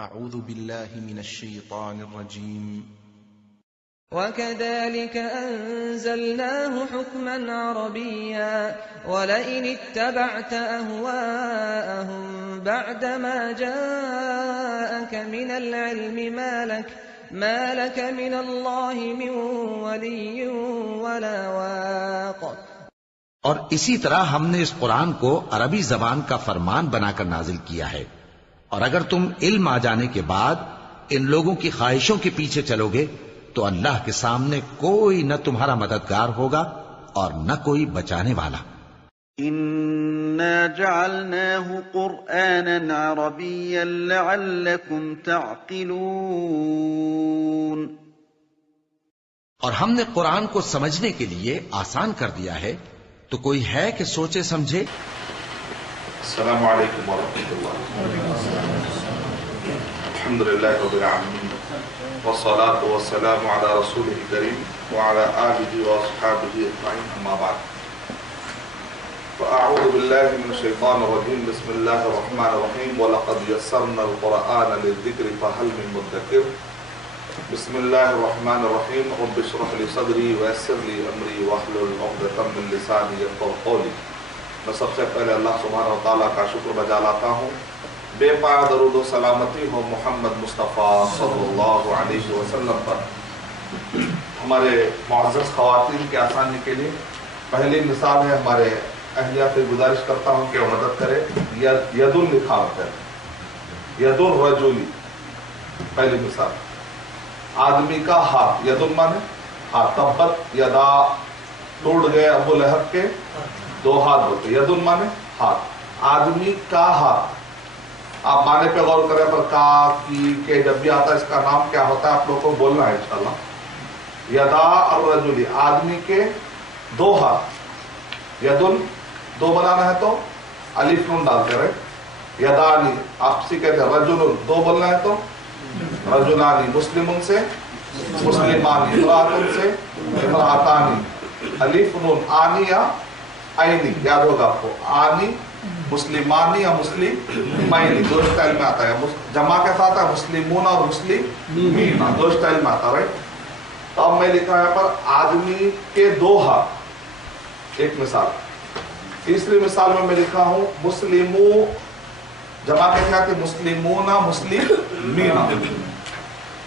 أعوذ بالله من الشيطان الرجيم. وكذلك أنزلناه حكما عربيا ولئن اتبعت أهواءهم بعدما جاءك من العلم ما لك من الله من ولي ولا واق. اور اسی طرح ہم نے اس قرآن کو عربی زبان کا فرمان بنا کر نازل کیا ہے، اور اگر تم علم آ جانے کے بعد ان لوگوں کی خواہشوں کے پیچھے چلو گے تو اللہ کے سامنے کوئی نہ تمہارا مددگار ہوگا اور نہ کوئی بچانے والا. إِنَّا جَعَلْنَاهُ قُرْآنًا عَرَبِيًّا لَعَلَّكُمْ تَعْقِلُونَ. اور ہم نے قرآن کو سمجھنے کے لیے آسان کر دیا ہے، تو کوئی ہے کہ سوچے سمجھے. السلام علیکم ورحمۃ اللہ. الحمد للہ رب العالمین والصلاة والسلام علی رسولہ الکریم وعلی آلہ واصحابہ اجمعین، اما بعد. فاعوذ باللہ من الشیطان الرجیم. بسم اللہ الرحمن الرحیم. وَلَقَدْ يَسَّرْنَا الْقُرْآنَ لِلذِّكْرِ فَهَلْ مِن مُدَّكِرٍ. بسم اللہ الرحمن الرحیم. رب اشرح لي صدری ویسر لي امری واحلل عقدۃ من لسانی یفقهوا قولی. میں سب سے پہلے اللہ سبحانہ وتعالیٰ کا شکر بجا لاتا ہوں. بے پایا درود و سلامتی ہو محمد مصطفیٰ صلی اللہ علیہ وسلم پر. ہمارے معزز خواتین کی آسانی کے لیے پہلی مثال ہے، ہمارے اہلیہ سے گزارش کرتا ہوں کہ وہ مدد کرے. ید لکھا ہوتا ہے، ید الرجلی پہلی مثال. آدمی کا ہاتھ، ید مانے ہاتھ. تبت یدا، ٹوٹ گئے ابو لہب کے دو ہاتھ بولتے. ید مانے ہاتھ، آدمی کا ہاتھ. آپ معنی پہ غور کریں پر کا کی کے جب بھی آتا ہے اس کا نام کیا ہوتا ہے آپ لوگوں کو بولنا ہے انشاءاللہ. یدا الرجلی، آدمی کے دو ہاتھ. یدن دو بنانا ہے تو الف نون ڈالتے رہے. یدانی آپ سے کہتے ہیں. رجل دو بولنا ہے تو رجلانی. مسلمن سے مسلمانی، امراتن سے امراتانی. الف نون آنی یا آئینی، یاد ہوگا آپ کو. آنی مسلمانی یا مسلمینی، دو اسٹائل میں آتا ہے. جمع کے ساتھ ہے مسلمون اور مسلمین، دو اسٹائل میں آتا ہے. تو اب میں لکھا ہے پر آدمی کے دو ہاتھ، ایک مثال. تیسری مثال میں لکھا ہوں مسلمو، جمع کے ساتھ مسلمون مسلمین.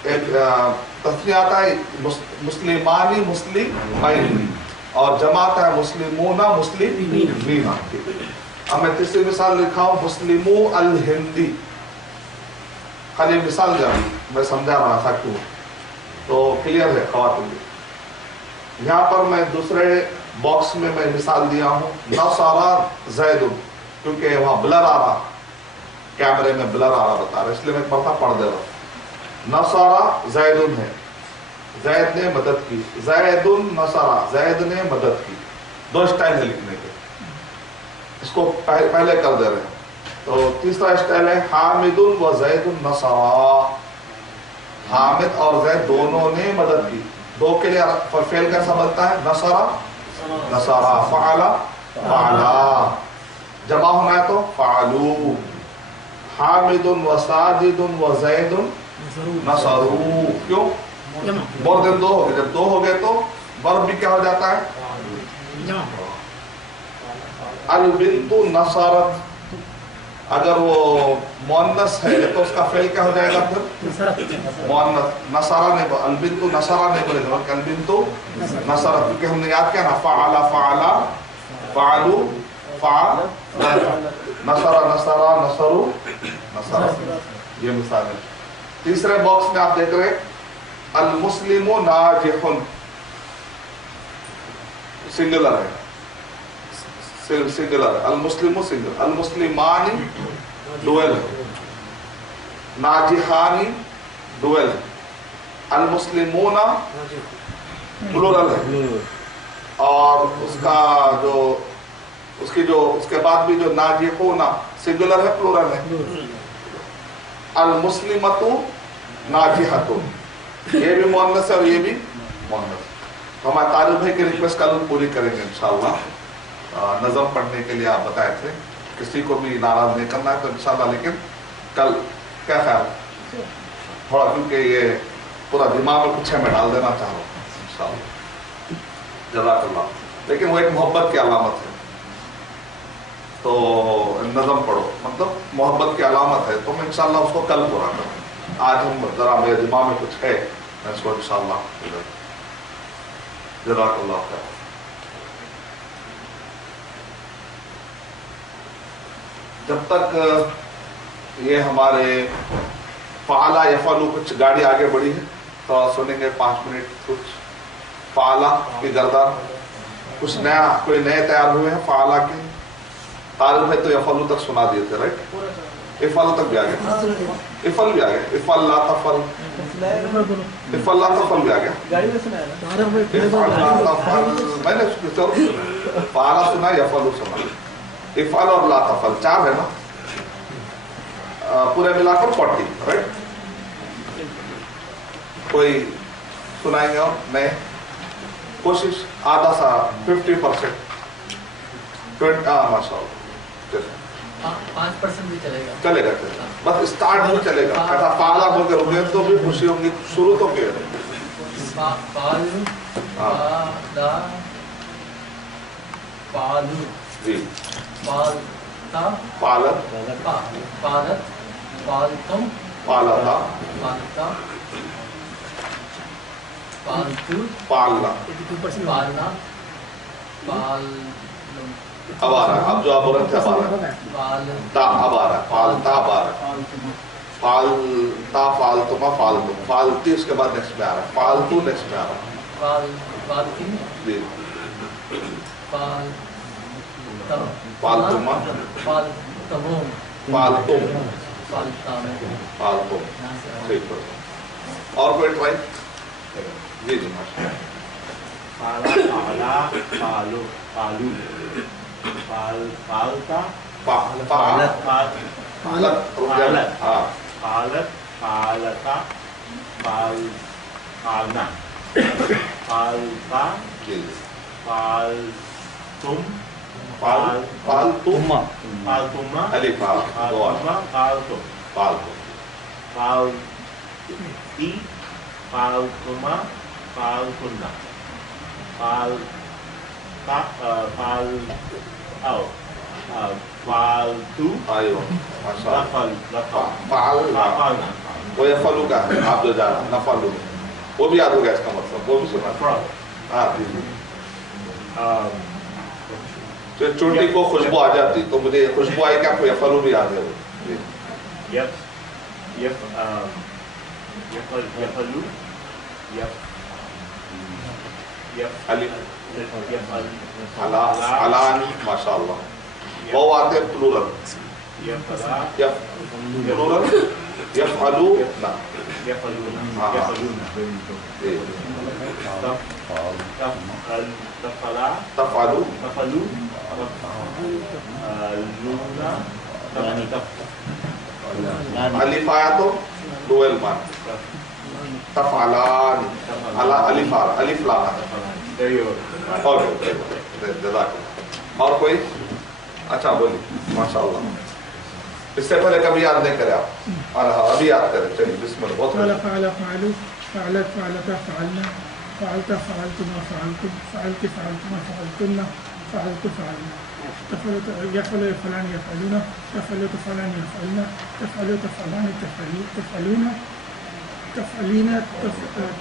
ایک تسنیہ آتا ہے مسلمانی مسلمین، اور جمع آتا ہے مسلمون مسلمین. اب میں تیسری مثال لکھا ہوں مسلمو الہندی. خالی مثال جانی میں سمجھا رہا تھا کیوں، تو کلیئر ہے خواتین. یہاں پر میں دوسرے باکس میں مثال دیا ہوں نصارا زید، کیونکہ وہاں بلر آ رہا، کیمرے میں بلر آ رہا بتا رہا، اس لیے میں پڑھ دے رہا ہوں. نصارا زید ہے، زید نے مدد کی. زید نصارا، زید نے مدد کی. دو اسٹائل ہے لکھنے کے، اس کو پہلے کر دے رہے ہیں. تو تیسرا اسٹائل ہے حامد و زید نصارا. حامد اور زید دونوں نے مدد کی. دو کے لیے فعل کیسا بنتا ہے؟ نصارا نصارا، فعلا فعلا. جمع ہونا ہے تو فعلو. حامد و ساجد و زید نصرو. کیوں؟ مور دن دو ہو گئے. جب دو ہو گئے تو ورب بھی کیا ہو جاتا ہے؟ البنت نصرت. اگر وہ مؤنث ہے تو اس کا فعل کیا ہو جائے گا پھر؟ مؤنث. نصرہ نے، البنت نصرہ نہیں بولے گا، البنت نصرت، کیونکہ ہم نے یاد کیا نا فعلا فعلا فعلو فعل نصرہ نصرہ نصرو نصرہ. یہ مثال ہے. تیسرے باکس میں آپ دیکھ رہے المسلم ناجح، سنگلر ہے، سنگلر. المسلم سنگل. المسلمانی ڈویل ہے. ناجحانی ڈویل ہے. المسلمون پلورل ہے. اور اس کا جو اس کے بعد بھی جو ناجحون سنگلر ہے، پلورل ہے. المسلمۃ ناجحۃ، یہ بھی مؤنث ہے اور یہ بھی مؤنث. تو ہمارے طالب بھائی کی ریکویسٹ کل پوری کریں گے انشاءاللہ. نظم پڑھنے کے لیے آپ بتائے تھے، کسی کو بھی ناراض نہیں کرنا ہے تو انشاءاللہ. لیکن کل کیا خیال تھوڑا کیونکہ یہ پورا دماغ میں کچھ میں ڈال دینا چاہ رہا ہوں انشاءاللہ. جزاک اللہ. لیکن وہ ایک محبت کی علامت ہے تو نظم پڑھو، مطلب محبت کی علامت ہے تو میں انشاءاللہ اس کو کل پورا کروں. آج ہم ذرا میرے دماغ میں کچھ ہے میں اس کو انشاءاللہ. جزاک اللہ خیر. جب تک یہ ہمارے فعلا یفعلو کچھ گاڑی آگے بڑھی ہے تو سنیں گے 5 منٹ کچھ فعلا کی گردان. کچھ نیا کوئی نئے تیار ہوئے ہیں فعلا کے طالب ہے تو یفعلو تک سنا دیے تھے رائٹ. افعلو تک بھی آ گیا، افعل بھی آ گیا، افعل لا تفعل، افعل لا تفعل بھی آ گیا. افعل لا تفعل میں نے فعلا سنا، یفعلو سنا، افعل اور لا تفعل 4 ہے نا، پورے ملا کر 40 رائٹ. کوئی سنائیں گے اور نئے کوشش آدھا سا 50%. ماشاء اللہ 5% بھی چلے گا، چلے گا بس اسٹارٹ نہیں چلے گا. ایسا فعلا بول کے رکے تو بھی خوشی ہوگی. شروع تو کیا جی پالت پالتم پالتا پالتو پالنا پالنا اب آ رہا ہے. اب جو آپ بول رہے تھے اب آ رہا ہے. تا اب آ رہا ہے. پالتا اب آ رہا ہے. پالتا فالتما فالتم. فالتی اس کے بعد نیکسٹ میں آ رہا ہے. فالتو نیکسٹ میں آ رہا ہے. جی فالتما پالتم فالتم پالتم. ٹھیک ہے. اور کوئی ٹرائی؟ جی جی ماشاء پالا پالو پالو پالتا اللہ. پالت ہاں پالت پالتا پالنا پالتا جی پالتم پالتما پالتما الف پالتما پالتم پالتم پالتی پالتما پالتنا پالتو آئیو ماشاء اللہ. پالنا وہ یفعلو کا ہے آپ جو جا رہے ہیں نفعلو وہ بھی یاد ہو گیا اس کا مطلب وہ بھی سنا. ہاں جی جی. چونٹی کو خوشبو آ جاتی تو مجھے خوشبو آئی کہ آپ کو یفعلو بھی یاد ہے. علانی ماشاء اللہ. وہ آتے ہیں پلورل پلورل یفعلو نا. تفعلو الف آیا تو ڈویل مان. تفعلان الف آ رہا الف لانا ہے. اور کوئی؟ اچھا بولی ماشاء اللہ. اس سے پہلے کبھی یاد نہیں کرے آپ؟ ابھی یاد کریں. چلیے بسم اللہ. بہت فعل فعلوا فعلت فعلتا فعلنا فعلت فعلتما فعلتم فعلت فعلتما فعلتن فعلت فعلنا تفعلت يفعل يفعلان يفعلون تفعلت فعلان يفعلن تفعلت فعلان تفعلون تفعلين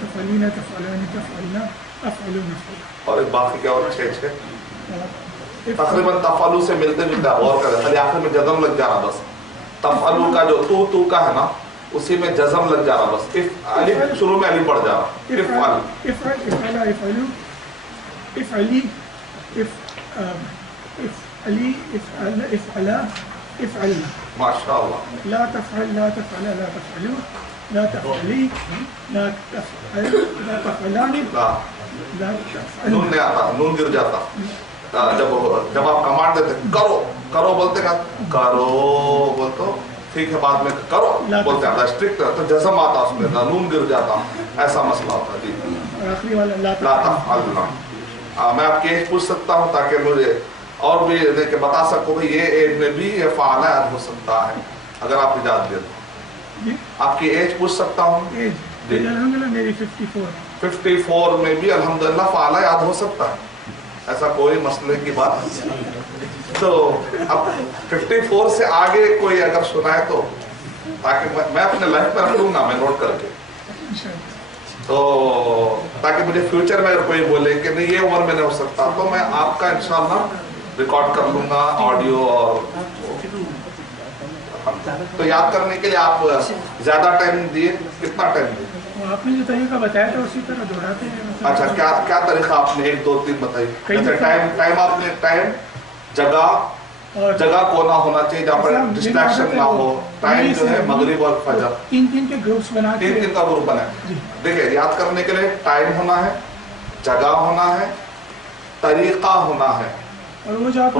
تفعلين تفعلان تفعلنا افعلون. اور ایک باقی کیا اور 6 تقریباً تفعلو سے ملتے ملتے غور کریں. خالی آخر میں جزم لگ جا رہا بس. تفعلو کا جو تو کا ہے نا اسی میں جزم لگ جا رہا بس. الف شروع میں الف پڑ جا رہا. افعل افعل افعلوا افعلي افعلي افعلا افعلنا. ماشاء اللہ. لا تفعل لا تفعل لا تفعلوا لا تفعلي لا تفعل لا تفعلان لا تفعلوا. نون نہیں آتا، نون گر جاتا. جب آپ کمانڈ دیتے کرو کرو بولتے کا کرو بولتے ٹھیک ہے بعد میں کرو بولتے آتا اسٹرکٹ تو جزم آتا اس میں نون گر جاتا. ایسا مسئلہ ہوتا. جی آخری والا لا تفعلنا. میں آپ کے ایج پوچھ سکتا ہوں تاکہ مجھے اور بھی بتا سکوں کہ یہ ایج میں بھی یہ فعال ہو سکتا ہے اگر آپ اجازت دیں تو. جی آپ کی ایج پوچھ سکتا ہوں؟ ایج جی الحمدللہ میری 54 ہے. 54 میں بھی الحمدللہ فعالہ یاد ہو سکتا ہے, ایسا کوئی مسئلے کی بات نہیں. تو اب 54 سے آگے کوئی اگر سنائے تو تاکہ میں اپنے لائف میں رکھ لوں گا, میں نوٹ کر کے, تو تاکہ مجھے فیوچر میں اگر کوئی بولے کہ نہیں یہ عمر میں نہیں ہو سکتا تو میں آپ کا انشاءاللہ ریکارڈ کر لوں گا آڈیو. اور تو یاد کرنے کے لیے آپ زیادہ ٹائم دیے, کتنا ٹائم دیے؟ آپ نے جو طریقہ بتایا تھا اسی طرح دوہراتے ہیں. اچھا کیا طریقہ آپ نے 1 2 3 بتائی؟ جیسے ٹائم آپ نے ٹائم, جگہ کو نہ ہونا چاہیے جہاں پر ڈسٹریکشن نہ ہو. ٹائم جو ہے مغرب اور فجر, 3 کے گروپس بنا کے 3 کا گروپ بنا. دیکھیں یاد کرنے کے لیے ٹائم ہونا ہے, جگہ ہونا ہے, طریقہ ہونا ہے, اور وہ جو آپ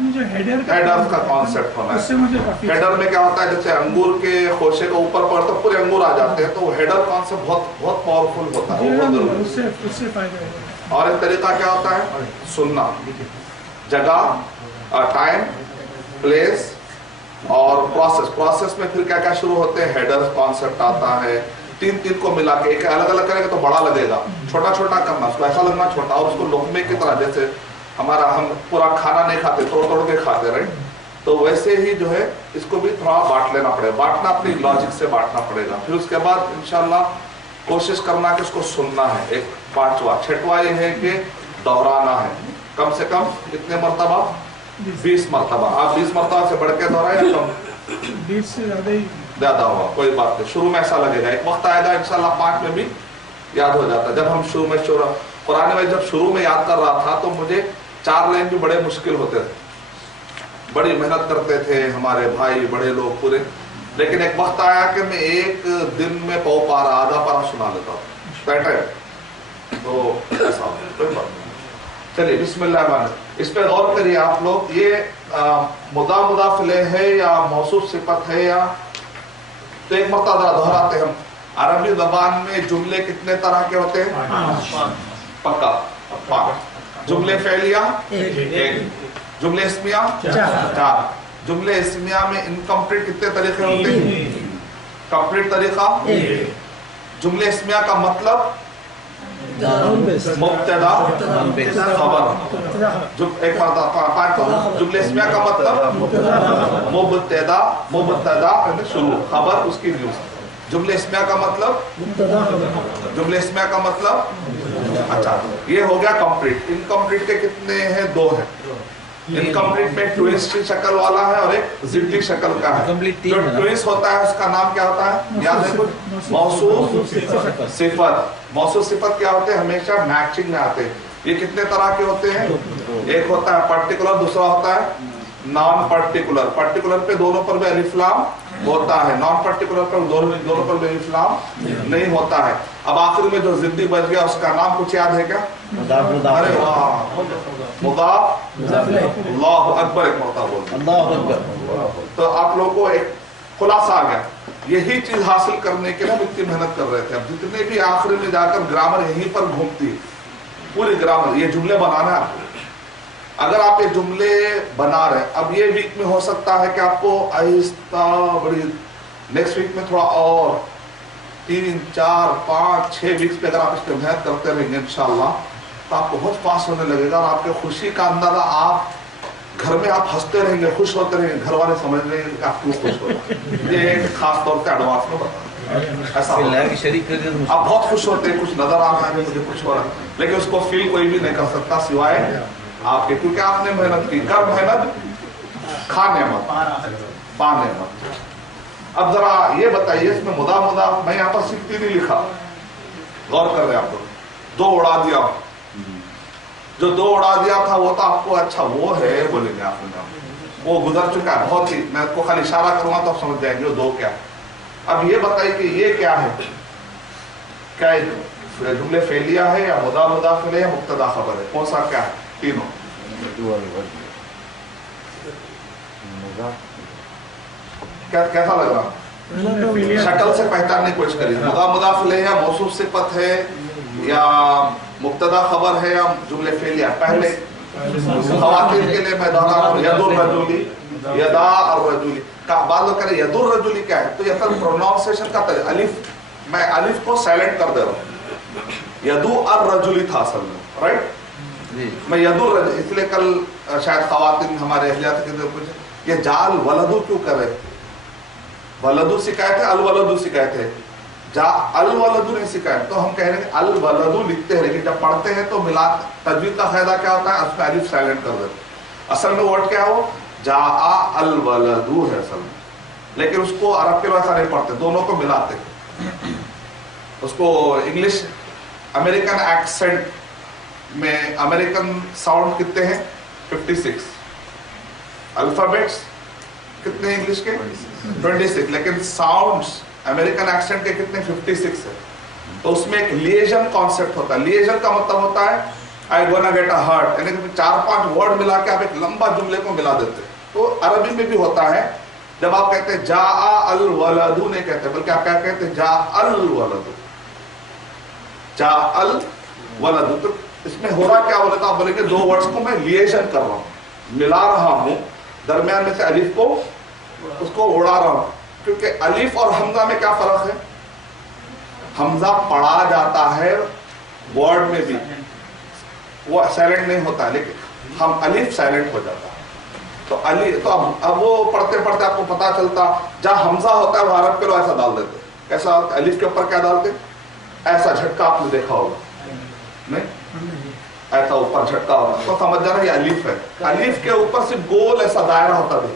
نے جو ہیڈر کا کانسیپٹ ہونا اس سے ہے. مجھے کافی ہیڈر میں کیا ہوتا ہے, جیسے انگور کے خوشے کو اوپر پڑ تو پورے انگور آ جاتے ہیں, تو وہ ہیڈر کانسیپٹ بہت پاورفل ہوتا ہے, وہ ضروری. اس سے فائدہ ہے. اور ایک طریقہ کیا ہوتا ہے, سننا, جگہ, ٹائم, پلیس اور پروسیس میں پھر کیا کیا شروع ہوتے ہیں, ہیڈر کانسیپٹ آتا ہے. 3 کو ملا کے ایک الگ الگ کریں گے تو بڑا لگے گا, چھوٹا چھوٹا کرنا, اس کو ایسا لگنا چھوٹا, اور اس کو لقمے کی طرح, جیسے ہم پورا کھانا نہیں کھاتے, توڑ کے کھاتے, رائٹ, تو ویسے ہی جو ہے اس کو بھی تھوڑا بانٹ لینا پڑے گا. بانٹنا اپنی لاجک سے بانٹنا پڑے گا. پھر اس کے بعد انشاءاللہ کوشش کرنا کہ اس کو سننا ہے. ایک 5واں 6واں یہ ہے کہ دہرانا ہے, کم سے کم کتنے مرتبہ, 20 مرتبہ. آپ 20 مرتبہ سے بڑھ کے دہرائیں یا کم؟ 20 سے زیادہ ہوا کوئی بات نہیں. شروع میں ایسا لگے گا, ایک وقت آئے گا انشاءاللہ 5 میں بھی یاد ہو جاتا. جب ہم شروع میں قرآن میں جب شروع میں یاد کر رہا تھا تو مجھے 4 لائن بھی بڑے مشکل ہوتے تھے, بڑی محنت کرتے تھے ہمارے بھائی بڑے لوگ پورے, لیکن ایک وقت آیا کہ میں ایک دن میں پارا, آدھا پارا سنا لیتا ہوں, تو ایسا کوئی بات نہیں. چلیے بسم اللہ الرحمن الرحیم, اس پہ غور کریے آپ لوگ. یہ مضاف الیہ ہے یا موصوف صفت ہے یا, تو ایک مرتبہ ذرا دہراتے ہیں. عربی زبان میں جملے کتنے طرح کے ہوتے ہیں؟ پکا 5. جملے فعلیہ 1, جملے اسمیہ 4. جملے اسمیہ میں انکمپلیٹ کتنے طریقے ہوتے ہیں؟ کمپلیٹ طریقہ. جملے اسمیہ کا مطلب مبتدا خبر. ایک مرتبہ جملے اسمیہ کا مطلب مبتدا شروع, خبر اس کی نیوز. جملے اسمیہ کا مطلب اچھا یہ ہو گیا کمپلیٹ. انکمپلیٹ کے کتنے ہیں؟ 2 ہیں. انکمپلیٹ میں ٹوئسٹ کی شکل والا ہے اور ایک ضدی شکل کا ہے. جو ٹوئسٹ ہوتا ہے اس کا نام کیا ہوتا ہے, یاد ہے کچھ؟ موصوف صفت. موصوف صفت کیا ہوتے ہیں؟ ہمیشہ میچنگ میں آتے ہیں. یہ کتنے طرح کے ہوتے ہیں؟ ایک ہوتا ہے پرٹیکولر, دوسرا ہوتا ہے نان پرٹیکولر. پرٹیکولر پہ دونوں پر بھی الف لام ہوتا ہے, نان پرٹیکولر پر دونوں پر بھی الف لام نہیں ہوتا ہے. اب آخر میں جو ضدی بچ گیا اس کا نام کچھ یاد ہے کیا؟ ارے واہ, مضاف. اللہ اکبر, ایک مرتبہ بول اللہ اکبر. تو آپ لوگوں کو ایک خلاصہ آ گیا. یہی چیز حاصل کرنے کے لیے ہم اتنی محنت کر رہے تھے. اب جتنے بھی آخر میں جا کر گرامر یہیں پر گھومتی, پوری گرامر, یہ جملے بنانا ہے آپ کو. اگر آپ یہ جملے بنا رہے ہیں, اب یہ ویک میں ہو سکتا ہے کہ آپ کو آہستہ بڑی, نیکسٹ ویک میں تھوڑا اور 3 4 5 6 ویکس پہ اگر آپ اس پہ محنت کرتے رہیں گے انشاءاللہ تو آپ کو بہت پاس ہونے لگے گا. اور آپ کے خوشی کا اندازہ, آپ گھر میں آپ ہنستے رہیں گے, خوش ہوتے رہیں گے, گھر والے سمجھ رہے ہیں کہ آپ کیوں خوش ہو رہے ہیں. یہ ایک خاص طور پہ ایڈوانس میں بتا ایسا آپ بہت خوش ہوتے ہیں, کچھ نظر آ رہا ہے مجھے کچھ ہو رہا ہے, لیکن اس کو فیل کوئی بھی نہیں کر سکتا سوائے آپ کے, کیونکہ آپ نے محنت کی. کر محنت کھا نعمت پا نعمت. اب ذرا یہ بتائیے اس میں مضاف میں یہاں پر سکتی نہیں لکھا, غور کر رہے آپ لوگ. 2 اڑا دیا, جو 2 اڑا دیا تھا وہ تو آپ کو اچھا وہ ہے بولیں گے آپ نے, وہ گزر چکا ہے بہت ہی. میں آپ کو خالی اشارہ کروں گا تو آپ سمجھ جائیں گے وہ 2 کیا. اب یہ بتائیے کہ یہ کیا ہے, کیا جملے فعلیہ ہے یا مضاف الیہ یا مبتدا خبر ہے, کون سا کیا ہے؟ تینوں. کیسا لگ رہا؟ شکل سے پہچاننے کی کوشش کریے. مضاف الیہ یا موصوف صفت ہے یا مبتدا خبر ہے یا جملے فعلیہ. پہلے خواتین کے لیے میں دہرا رہا ہوں, ید الرجل, یدا الرجل. بعض لوگ کہہ رہے ید الرجلی کیا ہے, تو یہ اصل پروناؤنسیشن کا الف, میں الف کو سائلنٹ کر دے رہا ہوں, یدو الرجلی تھا اصل میں, رائٹ, میں ید الرجل, اس لیے کل شاید خواتین ہمارے اہلیات کے پوچھے یہ جال ولدو کیوں کر رہے تھے, ولدو سکھائے تھے الولدو سکھائے تھے, جا الولدو نہیں سکھائے, تو ہم کہہ رہے ہیں الولدو لکھتے ہیں لیکن جب پڑھتے ہیں تو ملا تجوید کا فائدہ کیا ہوتا ہے, اس میں الف سائلنٹ کر دیتے, اصل میں ورڈ کیا ہو جا الولدو ہے اصل میں, لیکن اس کو عرب کے لوگ ایسا نہیں پڑھتے, دونوں کو ملاتے, اس کو انگلش امریکن ایکسنٹ میں امریکن ساؤنڈ کتنے ہیں 56, الفابیٹس کتنے انگلش کے 26, لیکن ساؤنڈس امریکن ایکسنٹ کے کتنے 56 ہے, تو اس میں ایک لیجن کانسیپٹ ہوتا ہے, لیجن کا مطلب ہوتا ہے I gonna get a hurt, یعنی کہ 4-5 ورڈ ملا کے آپ ایک لمبا جملے کو ملا دیتے, تو عربی میں بھی ہوتا ہے, جب آپ کہتے ہیں جا الولدو نہیں کہتے بلکہ آپ کیا کہتے ہیں جا الولدو, جا الولدو, تو اس میں ہو رہا کیا بولے تو آپ بولیں گے دو ورڈز کو میں لیجن کر رہا ہوں, ملا رہا ہوں, درمیان میں سے الف کو اس کو اڑا رہا ہوں, کیونکہ الف اور حمزہ میں کیا فرق ہے, حمزہ پڑھا جاتا ہے ورڈ میں بھی, وہ سائلنٹ نہیں ہوتا, لیکن ہم الف سائلنٹ ہو جاتا ہے, تو تو اب وہ پڑھتے پڑھتے آپ کو پتا چلتا, جہاں حمزہ ہوتا ہے وہ عرب کے لوگ ایسا ڈال دیتے, ایسا الف کے اوپر کیا ڈالتے, ایسا جھٹکا آپ نے دیکھا ہوگا, نہیں ایسا اوپر جھٹکا ہوگا, تو سمجھ جانا یہ الف ہے, الف کے اوپر سے گول ایسا دائرہ ہوتا ہے,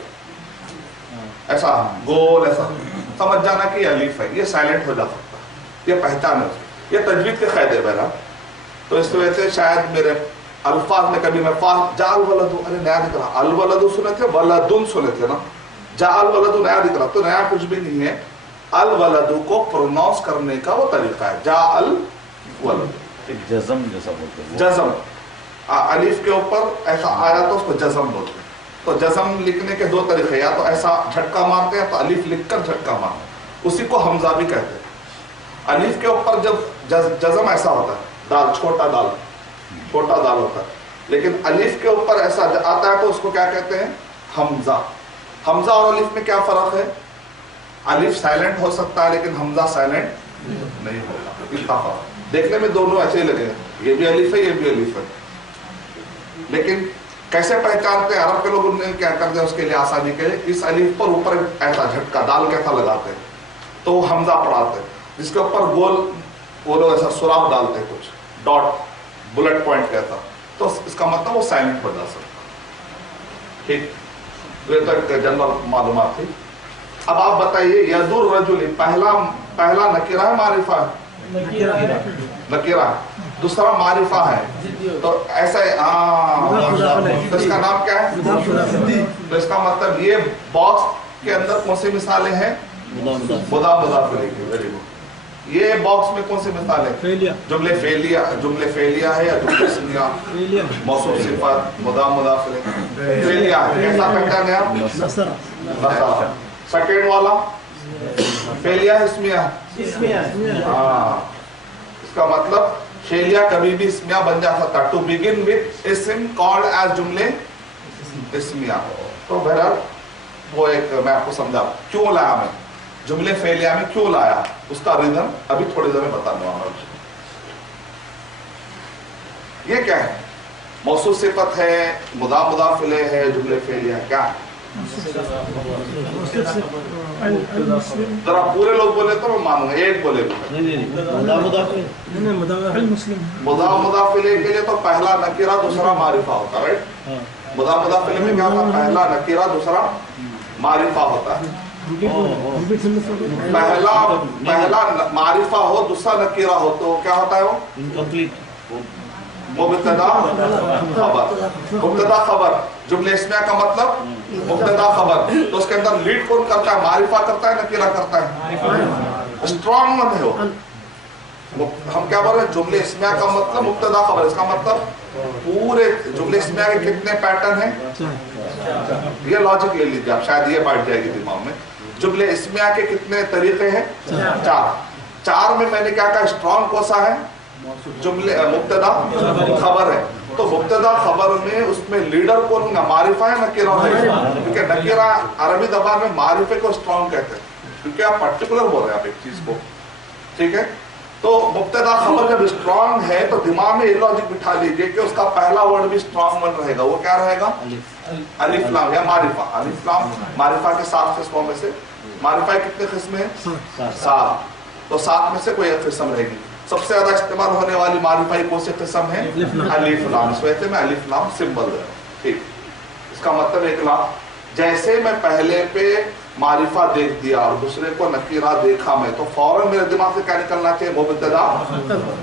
ایسا گول ایسا, سمجھ جانا کہ یہ الف ہے, یہ سائلنٹ ہو جا سکتا ہے, یہ پہچان ہے, یہ تجوید کے قاعدے بہرحال. تو اس وجہ سے شاید میرے الفاظ میں کبھی میں جا الولدو, ارے نیا دکھ رہا, الولدو سنے تھے, ولدن سنے تھے نا, جا الولدو نیا دکھ رہا, تو نیا کچھ بھی نہیں ہے, الولدو کو پروناؤنس کرنے کا وہ طریقہ ہے, جا الولدو, جزم جیسا بولتے ہیں, جزم الف کے اوپر ایسا آیا تو اس کو جزم بولتے ہیں. تو جزم لکھنے کے دو طریقے, یا تو ایسا جھٹکا مارتے ہیں تو الف لکھ کر جھٹکا مارتے ہیں, اسی کو حمزہ بھی کہتے ہیں. الف کے اوپر جب جزم ایسا ہوتا ہے, دال چھوٹا دال ہوتا ہے, لیکن الف کے اوپر ایسا آتا ہے تو اس کو کیا کہتے ہیں, حمزہ. حمزہ اور الف میں کیا فرق ہے, الف سائلنٹ ہو سکتا ہے لیکن حمزہ سائلنٹ نہیں ہوگا, اتنا فرق. دیکھنے میں دونوں ایسے ہی لگے, یہ بھی الف ہے یہ بھی الف ہے, لیکن کیسے پہچانتے ہیں, عرب کے لوگ انہیں کیا کرتے ہیں اس کے لیے آسانی کے لیے, اس الف پر اوپر ایسا جھٹکا دال کیسا لگاتے ہیں تو وہ حمزہ پڑھاتے ہیں, جس کے اوپر گول وہ لوگ ایسا سراخ ڈالتے ہیں, کچھ ڈاٹ بلٹ پوائنٹ کہتا, تو اس کا مطلب وہ سائلنٹ ہو جا سکتا. ٹھیک, یہ تو ایک جنرل معلومات تھی. اب آپ بتائیے ید الرجل پہلا نکیرہ ہے معرفہ ہے, نکیرہ ہے, دوسرا معرفہ ہے, تو ایسا تو اس کا نام کیا ہے, تو اس کا مطلب یہ باکس کے اندر کون سی مثالیں ہیں, مضاف الیہ. Very good. یہ باکس میں کون سی مثالیں, جملے فعلیہ ہے یا جملے اسمیہ, موصوف صفت, مضاف الیہ, فعلیہ ہے. کیسا پہچانے آپ, نصرہ. سیکنڈ والا فعلیہ اسمیہ, ہاں, اس کا مطلب فعلیہ کبھی بھی اسمیہ بن جا سکتا, ٹو بگن وتھ اسم کالڈ ایز جملے اسمیہ. تو بہرحال وہ ایک میں آپ کو سمجھا کیوں لایا, میں جملے فعلیہ میں کیوں لایا, اس کا ریزن ابھی تھوڑی دیر میں بتانے والا. یہ کیا ہے, موصوف صفت ہے, مضاف الیہ ہے, جملے فعلیہ ہے, کیا ہے, ذرا پورے لوگ بولے تو میں مانوں گا, ایک بولے مضاف الیہ کے لیے تو پہلا نکیرہ دوسرا معرفہ ہوتا, رائٹ. مضاف الیہ میں کیا ہوتا, پہلا نکیرہ دوسرا معرفہ ہوتا ہے. پہلا معرفہ ہو دوسرا نکیرہ ہو تو کیا ہوتا ہے, وہ انکمپلیٹ. مبتدا خبر, جملے اسمیہ کا مطلب مبتدا خبر, تو اس کے اندر لیڈ کون کرتا ہے, معرفہ کرتا ہے نکیرہ کرتا ہے, اسٹرانگ ون ہے وہ. ہم کیا بول رہے ہیں, جملے اسمیہ کا مطلب مبتدا خبر, اس کا مطلب پورے جملے اسمیہ کے کتنے پیٹرن ہیں, یہ لاجک لے لیجیے آپ, شاید یہ بیٹھ جائے گی دماغ میں. جملے اسمیہ کے کتنے طریقے ہیں, 4 میں میں نے کیا کہا, اسٹرانگ کون سا ہے, جملے مبتدا خبر ہے. تو مبتدا خبر میں اس میں لیڈر کون ہوگا؟ معرفہ ہے نکیرہ ہوگا، کیونکہ نکیرہ عربی زبان میں معرفے کو اسٹرانگ کہتے ہیں، کیونکہ آپ پرٹیکولر بول رہے ہیں آپ ایک چیز کو، ٹھیک ہے؟ تو مبتدا خبر جب اسٹرانگ ہے تو دماغ میں یہ لاجک بٹھا لیجئے کہ اس کا پہلا ورڈ بھی اسٹرانگ ورڈ رہے گا، وہ کیا رہے گا؟ الف لام یا معرفہ. الف لام معرفہ کے 7 قسموں میں سے. معرفہ کتنے قسم ہیں؟ 7. تو 7 میں سے کوئی ایک قسم رہے گی. سب سے زیادہ استعمال ہونے والی معرفہ کون سی قسم ہے؟ الف لام. اس وجہ سے میں الف لام سمبل ہے. ٹھیک، اس کا مطلب ایک لام جیسے میں پہلے پہ معرفہ دیکھ دیا اور دوسرے کو نکیرہ دیکھا میں، تو فوراً میرے دماغ سے کیا نکلنا چاہیے؟ مبتدا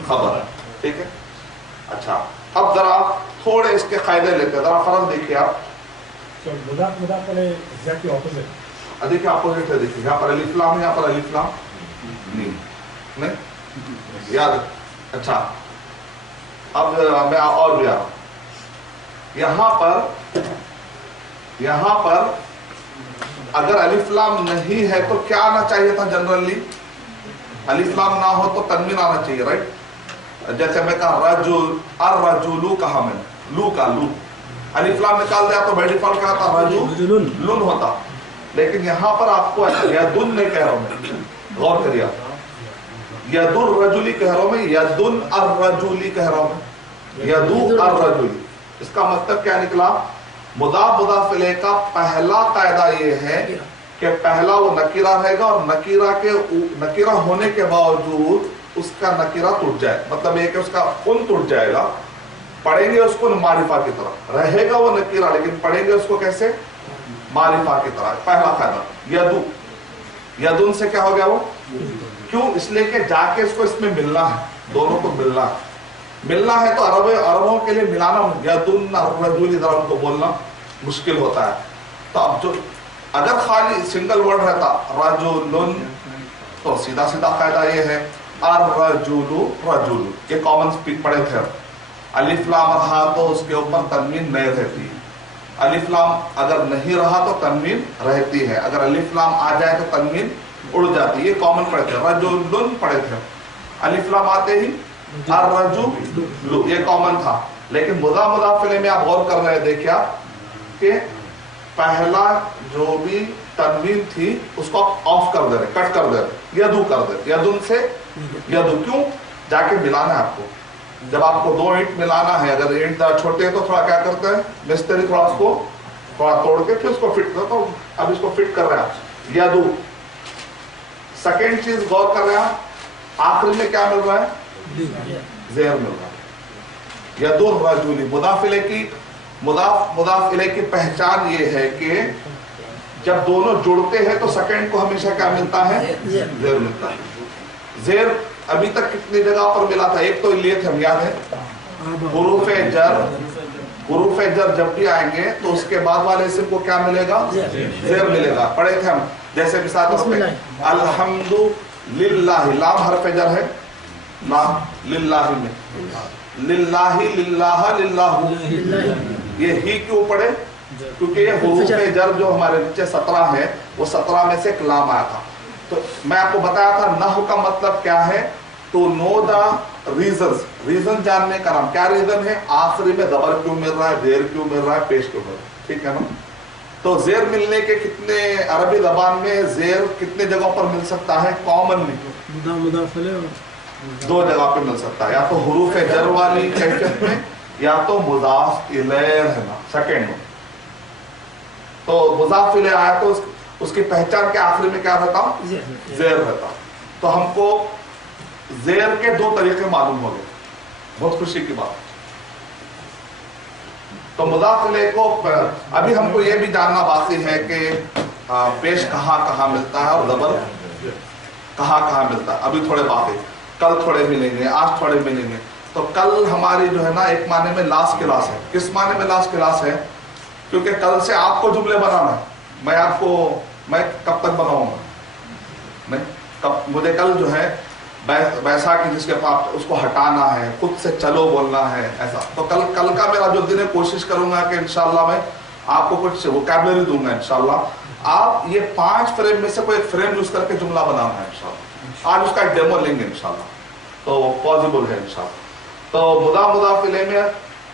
خبر ہے. ٹھیک ہے. اچھا، اب ذرا تھوڑے اس کے قاعدے لیتے ہیں، ذرا فرق دیکھیے آپ. دیکھیے اپوزٹ ہے. دیکھیے یہاں پر الف لام ہے، یہاں پر الف لام نہیں یاد. اچھا، اب میں اور بھی آ رہا ہوں. یہاں پر اگر الف لام نہیں ہے تو کیا آنا چاہیے تھا؟ جنرلی الف لام نہ ہو تو تنوین آنا چاہیے، رائٹ؟ جیسے میں کہا رجل، الرجل کہا میں نے، لو کا لو، الف لام نکال دیا تو بائی ڈیفالٹ کیا ہوتا؟ رجل ہوتا. لیکن یہاں پر آپ کو یدن نہیں کہہ رہا ہوں میں، غور کریے آپ، ید الرجلی کہہ رہا ہوں میں، یدن الرجلی کہہ رہا ہوں میں، یدو الرجلی. اس کا مطلب کیا نکلا؟ مضاف مضاف الیہ کا پہلا قاعدہ یہ ہے کہ پہلا وہ نکیرہ رہے گا، اور نکیرہ ہونے کے باوجود اس کا نکیرہ ٹوٹ جائے. مطلب یہ کہ اس کا ان ٹوٹ جائے گا. پڑھیں گے اس کو معرفہ کی طرح، رہے گا وہ نکیرہ لیکن پڑھیں گے اس کو کیسے؟ معرفہ کی طرح. پہلا قاعدہ. یدو، یدن سے کیا ہو گیا وہ؟ کیوں؟ اس لیے کہ جا کے اس کو اس میں ملنا ہے، دونوں کو ملنا ہے. ملنا ہے تو عربوں کے لیے ملانا یدن الرجل ذرا ان کو بولنا مشکل ہوتا ہے. تو اب جو اگر خالی سنگل ورڈ رہتا رجل، تو سیدھا سیدھا قاعدہ یہ ہے الرجل رجل. یہ کامن سپیک پڑھے تھے. الف لام رہا تو اس کے اوپر تنوین نہیں رہتی. الف لام اگر نہیں رہا تو تنوین رہتی ہے. اگر الف لام آ جائے تو تنوین اڑ جاتی. یہ کامن پڑھے تھے. رجل پڑھے تھے، الف لام آتے ہی الرجل، یہ کامن تھا. لیکن مضاف الیہ میں آپ غور کر رہے ہیں، دیکھیں آپ کہ پہلا جو بھی تنوین تھی اس کو آپ آف کر دے رہے، کٹ کر دے رہے، یدو کر دے. یدن سے یدو. کیوں؟ جا کے ملانا ہے آپ کو. جب آپ کو 2 اینٹ ملانا ہے، اگر اینٹ چھوٹے ہیں تو تھوڑا کیا کرتے ہیں مستری، تھوڑا اس کو تھوڑا توڑ کے پھر اس کو فٹ کرتا ہوں. اب اس کو فٹ کر رہے ہیں آپ، یدو. سیکنڈ چیز غور کر رہے ہیں آپ، آخر میں کیا مل رہا ہے؟ زیر مل رہا ہے. ید الرجل. مضاف الیہ کی پہچان یہ ہے کہ جب دونوں جڑتے ہیں تو سیکنڈ کو ہمیشہ کیا ملتا ہے؟ زیر ملتا ہے. زیر ابھی تک کتنی جگہ پر ملا تھا؟ ایک تو لیے تھے ہم، یاد ہے؟ حروف جر جب بھی آئیں گے تو اس کے بعد والے اسم کو کیا ملے گا؟ زیر ملے گا. پڑھے تھے ہم، جیسے مثال طور پہ الحمد للہ، لام حرف جر ہے، لام للہ میں، للہ للہ للہ. یہ ہی کیوں پڑھے؟ کیونکہ یہ حروف جر جو ہمارے نیچے 17 ہے، وہ 17 میں سے ایک لام آیا تھا. تو میں آپ کو بتایا تھا نحو کا مطلب کیا ہے، تو نو دا ریزنز، ریزن جاننے کا نام. کیا ریزن ہے؟ آخری میں زبر کیوں مل رہا ہے، زیر کیوں مل رہا ہے، پیش کیوں مل رہا ہے. ٹھیک ہے نا؟ تو زیر ملنے کے کتنے، عربی زبان میں زیر کتنے جگہوں پر مل سکتا ہے؟ کامنلی 2 جگہ پہ مل سکتا ہے، یا تو حروف جر والی کیفیت میں، یا تو مضاف الیہ رہنا سیکنڈ میں. تو مضاف الیہ آیا تو اس کی پہچان کے آخری میں کیا رہتا؟ زیر رہتا. تو ہم کو زیر کے 2 طریقے معلوم ہو گئے، بہت خوشی کی بات. تو مضاف الیہ کو ابھی ہم کو یہ بھی جاننا باقی ہے کہ پیش کہاں کہاں ملتا ہے اور زبر کہاں کہاں ملتا ہے. ابھی تھوڑے باقی، کل تھوڑے ملیں گے، آج تھوڑے ملیں گے. تو کل ہماری جو ہے نا ایک معنی میں لاسٹ کلاس ہے. کس معنی میں لاسٹ کلاس ہے؟ کیونکہ کل سے آپ کو جملے بنانا ہے. میں کب تک بناؤں گا؟ مجھے کل جو ہے بیساکھی جس کے پاس اس کو ہٹانا ہے، خود سے چلو بولنا ہے، ایسا. تو کل کا میرا جو دن ہے کوشش کروں گا کہ انشاءاللہ میں آپ کو کچھ ووکیبلری دوں گا انشاءاللہ. آپ یہ 5 فریم میں سے کوئی ایک فریم یوز کر کے جملہ بنانا ہے انشاءاللہ. آج اس کا ایک ڈیمو لیں گے انشاءاللہ، تو پاسبل ہے انشاءاللہ. تو مضاف الیہ میں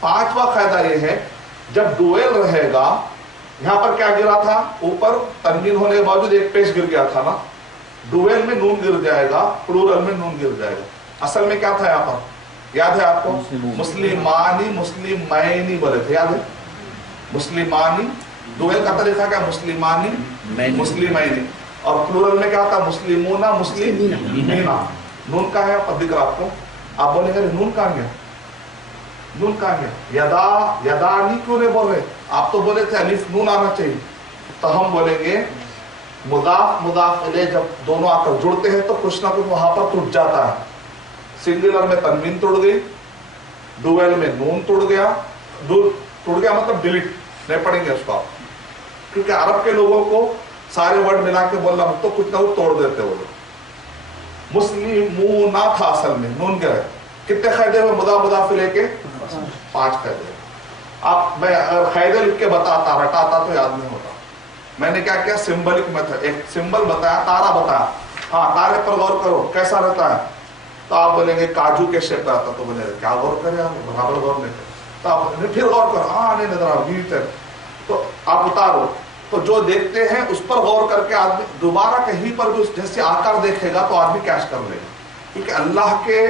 پانچواں قاعدہ یہ ہے جب ڈویل رہے گا، یہاں پر کیا گرا تھا؟ اوپر تنوین ہونے کے باوجود ایک پیش گر گیا تھا نا، ڈویل میں نون گر جائے گا، پلورل میں نون گر جائے گا۔ اصل میں کیا تھا یہاں پر؟ یاد ہے آپ کو؟ مسلمانی مسلمینی بولے تھے، یاد ہے؟ مسلمانی ڈویل کا طریقہ کیا؟ مسلمانی مسلمینی، اور پلورل میں کیا تھا؟ مسلمونا مسلمینا۔ نون کا ہے پر دکھ رہا آپ کو، آپ بولیں گے نون کہاں گیا؟ نون کہاں گیا؟ یدا یدانی کیوں نہیں بول رہے؟ آپ تو بولے تھے الف نون آنا چاہیے، تو ہم بولیں گے مضاف مضاف الیہ جب دونوں آ کر جڑتے ہیں تو کچھ نہ کچھ وہاں پر ٹوٹ جاتا ہے۔ سنگولر میں تنوین ٹوٹ گئی، ڈویل میں نون ٹوٹ گیا، ٹوٹ گیا مطلب ڈیلیٹ نہیں پڑیں گے اس کو آپ، کیونکہ عرب کے لوگوں کو سارے ورڈ ملا کے بولنا تو کچھ نہ کچھ توڑ دیتے وہ لوگ۔ مسلمونا تھا اصل میں، نون کیا ہے؟ کتنے قاعدے ہوئے مضاف مضاف لے کے؟ 5 قاعدے۔ آپ میں قاعدے لکھ کے بتاتا رٹاتا تو یاد نہیں ہوتا۔ میں نے کیا کیا؟ سمبلک میتھڈ، ایک سمبل بتایا، تارا بتایا، ہاں تارے پر غور کرو کیسا رہتا ہے، تو آپ بولیں گے کاجو کے شیپ کا آتا، تو بولیں گے کیا غور کریں آپ؟ برابر غور نہیں کریں، تو آپ پھر غور کرو، ہاں نہیں نظر آ گیٹ ہے، تو آپ اتارو، تو جو دیکھتے ہیں اس پر غور کر کے آدمی دوبارہ کہیں پر بھی اس جیسے آکار دیکھے گا تو آدمی کیش کر لے گا، کیونکہ اللہ کے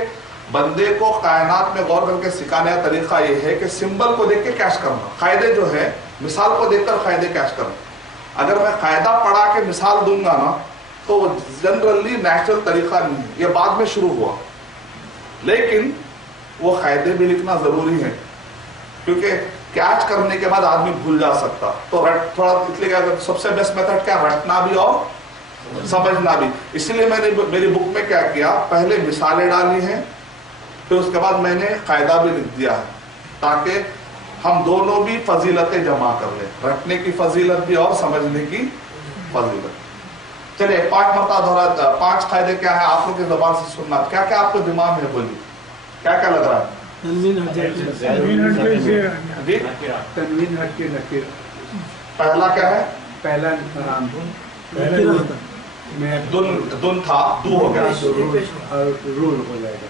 بندے کو کائنات میں غور کر کے سکھانے کا طریقہ یہ ہے کہ سمبل کو دیکھ کے کیش کرنا، قاعدے جو ہے مثال کو دیکھ کر قاعدے کیش کرنا۔ اگر میں قاعدہ پڑھا کے مثال دوں گا نا تو جنرلی نیچرل طریقہ نہیں ہے، یہ بعد میں شروع ہوا، لیکن وہ قاعدے بھی لکھنا ضروری ہے کیونکہ کیچ کرنے کے بعد آدمی بھول جا سکتا، تو تھوڑا اس لیے سب سے بیسٹ میتھڈ کیا؟ رٹنا بھی اور سمجھنا بھی۔ اسی لیے میں نے میری بک میں کیا کیا، پہلے مثالیں ڈالی ہیں، پھر اس کے بعد میں نے قاعدہ بھی لکھ دیا ہے تاکہ ہم دونوں بھی فضیلتیں جمع کر لیں، رٹنے کی فضیلت بھی اور سمجھنے کی فضیلت۔ چلیے 5 مرتبہ دہراتا، 5 قاعدے کیا ہے آپ لوگ کی زبان سے سننا، کیا کیا آپ کو دماغ میں بولی، کیا کیا لگ رہا ہے؟ تنوین ہٹ کے نکیر، پہلا کیا ہے؟ پہلا دن تھا، دو ہو گیا، رول ہو جائے گا،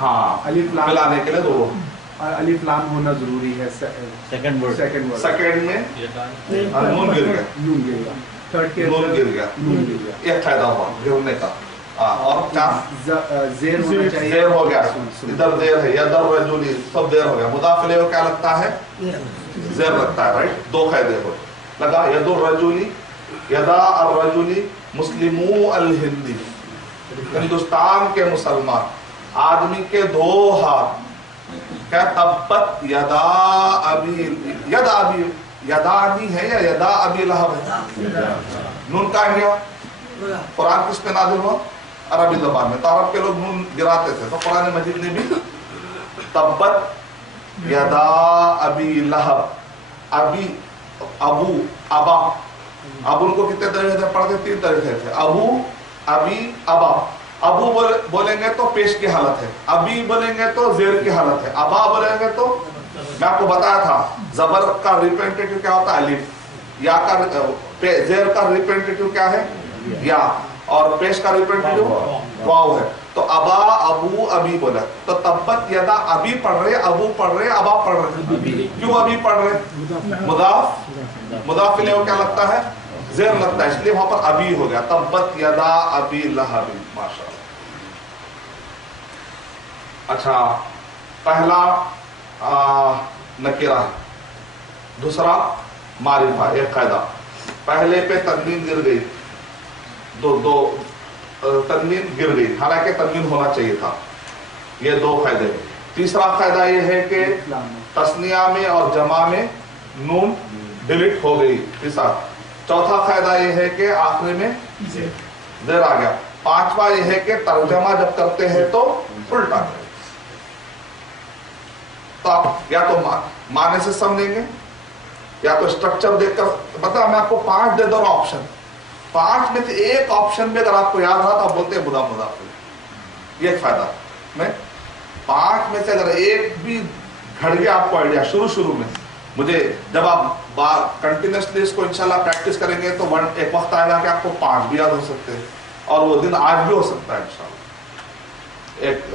ہاں الف لام ملانے کے لیے دو، الف لام ہونا ضروری ہے، سیکنڈ ورڈ سیکنڈ میں نون گر گیا، نون گر گیا، تھرڈ کے نون گر گیا، نون گر گیا، ایک قاعدہ ہوا گرنے کا، اور چار زیر ہونا چاہیے، دیر ہو گیا، ادھر دیر ہے، ادھر رجولی، سب دیر ہو گیا، مضاف الیہ کو کیا لگتا ہے؟ زیر لگتا ہے، رائٹ، 2 قاعدے ہو لگا، ید الرجولی، یدا الرجولی، مسلمو الہندی، ہندوستان کے مسلمان آدمی کے 2 ہاتھ، کیا تبت یدا ابی، یدا ابی، یدانی ہے یا یدا ابی لہب ہے؟ نون کہاں گیا؟ قرآن کس پہ نازل ہوا؟ عربی زبان میں، تو عرب کے لوگ نون گراتے تھے، تو قرآن مجید نے بھی تبت یدا ابی لہب، ابی، ابو، ابا، اب ان کو کتنے طریقے سے پڑھتے؟ 3 طریقے تھے، ابو، ابی، ابا۔ ابو بولیں گے تو پیش کی حالت ہے، ابی بولیں گے تو زیر کی حالت ہے، ابا بولیں گے تو، میں آپ کو بتایا تھا زبر کا ریپرزنٹیٹیو کیا ہوتا ہے؟ الف، یا کا زیر کا ریپرزنٹیٹیو کیا ہے؟ یا، اور پیش کا ریپرزنٹیٹیو واو ہے، تو ابا، ابو، ابی بولا، تو تبت یدا، ابی پڑھ رہے، ابو پڑھ رہے، ابا پڑھ رہے، کیوں ابی پڑھ رہے؟ مضاف الیہ کو کیا لگتا ہے؟ زیر لگتا ہے، اس لیے وہاں پر ابی ہو گیا، تبت یدا ابی لہب، ماشاءاللہ۔ اچھا، پہلا نکرہ ہے، دوسرا معرفہ، ایک قاعدہ، پہلے پہ تنوین گر گئی، دو تنوین گر گئی، حالانکہ تنوین ہونا چاہیے تھا، یہ 2 قاعدے۔ تیسرا قاعدہ یہ ہے کہ تثنیہ میں اور جمع میں نون ڈیلیٹ ہو گئی، تیسرا۔ چوتھا قاعدہ یہ ہے کہ آخری میں زیر آ گیا۔ 5واں یہ ہے کہ ترجمہ جب کرتے ہیں تو الٹا کریں، تو آپ یا تو معنی سے سمجھیں گے یا تو اسٹرکچر دیکھ کر، بتا میں آپ کو 5 دے دو رہا آپشن، 5 میں سے ایک آپشن میں اگر آپ کو یاد رہا تو آپ بولتے ہیں مضاف، یہ ایک فائدہ میں 5 میں سے اگر ایک بھی گھڑ گیا آپ کو آئیڈیا شروع میں، مجھے جب آپ کنٹینیوسلی اس کو انشاءاللہ پریکٹس کریں گے تو ایک وقت آئے گا کہ آپ کو 5 بھی یاد ہو سکتے ہیں، اور وہ دن آج بھی ہو سکتا ہے انشاءاللہ۔ ایک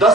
10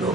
2।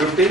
50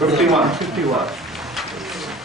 51।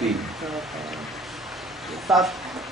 3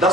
10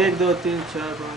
1 2 3 4 5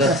10।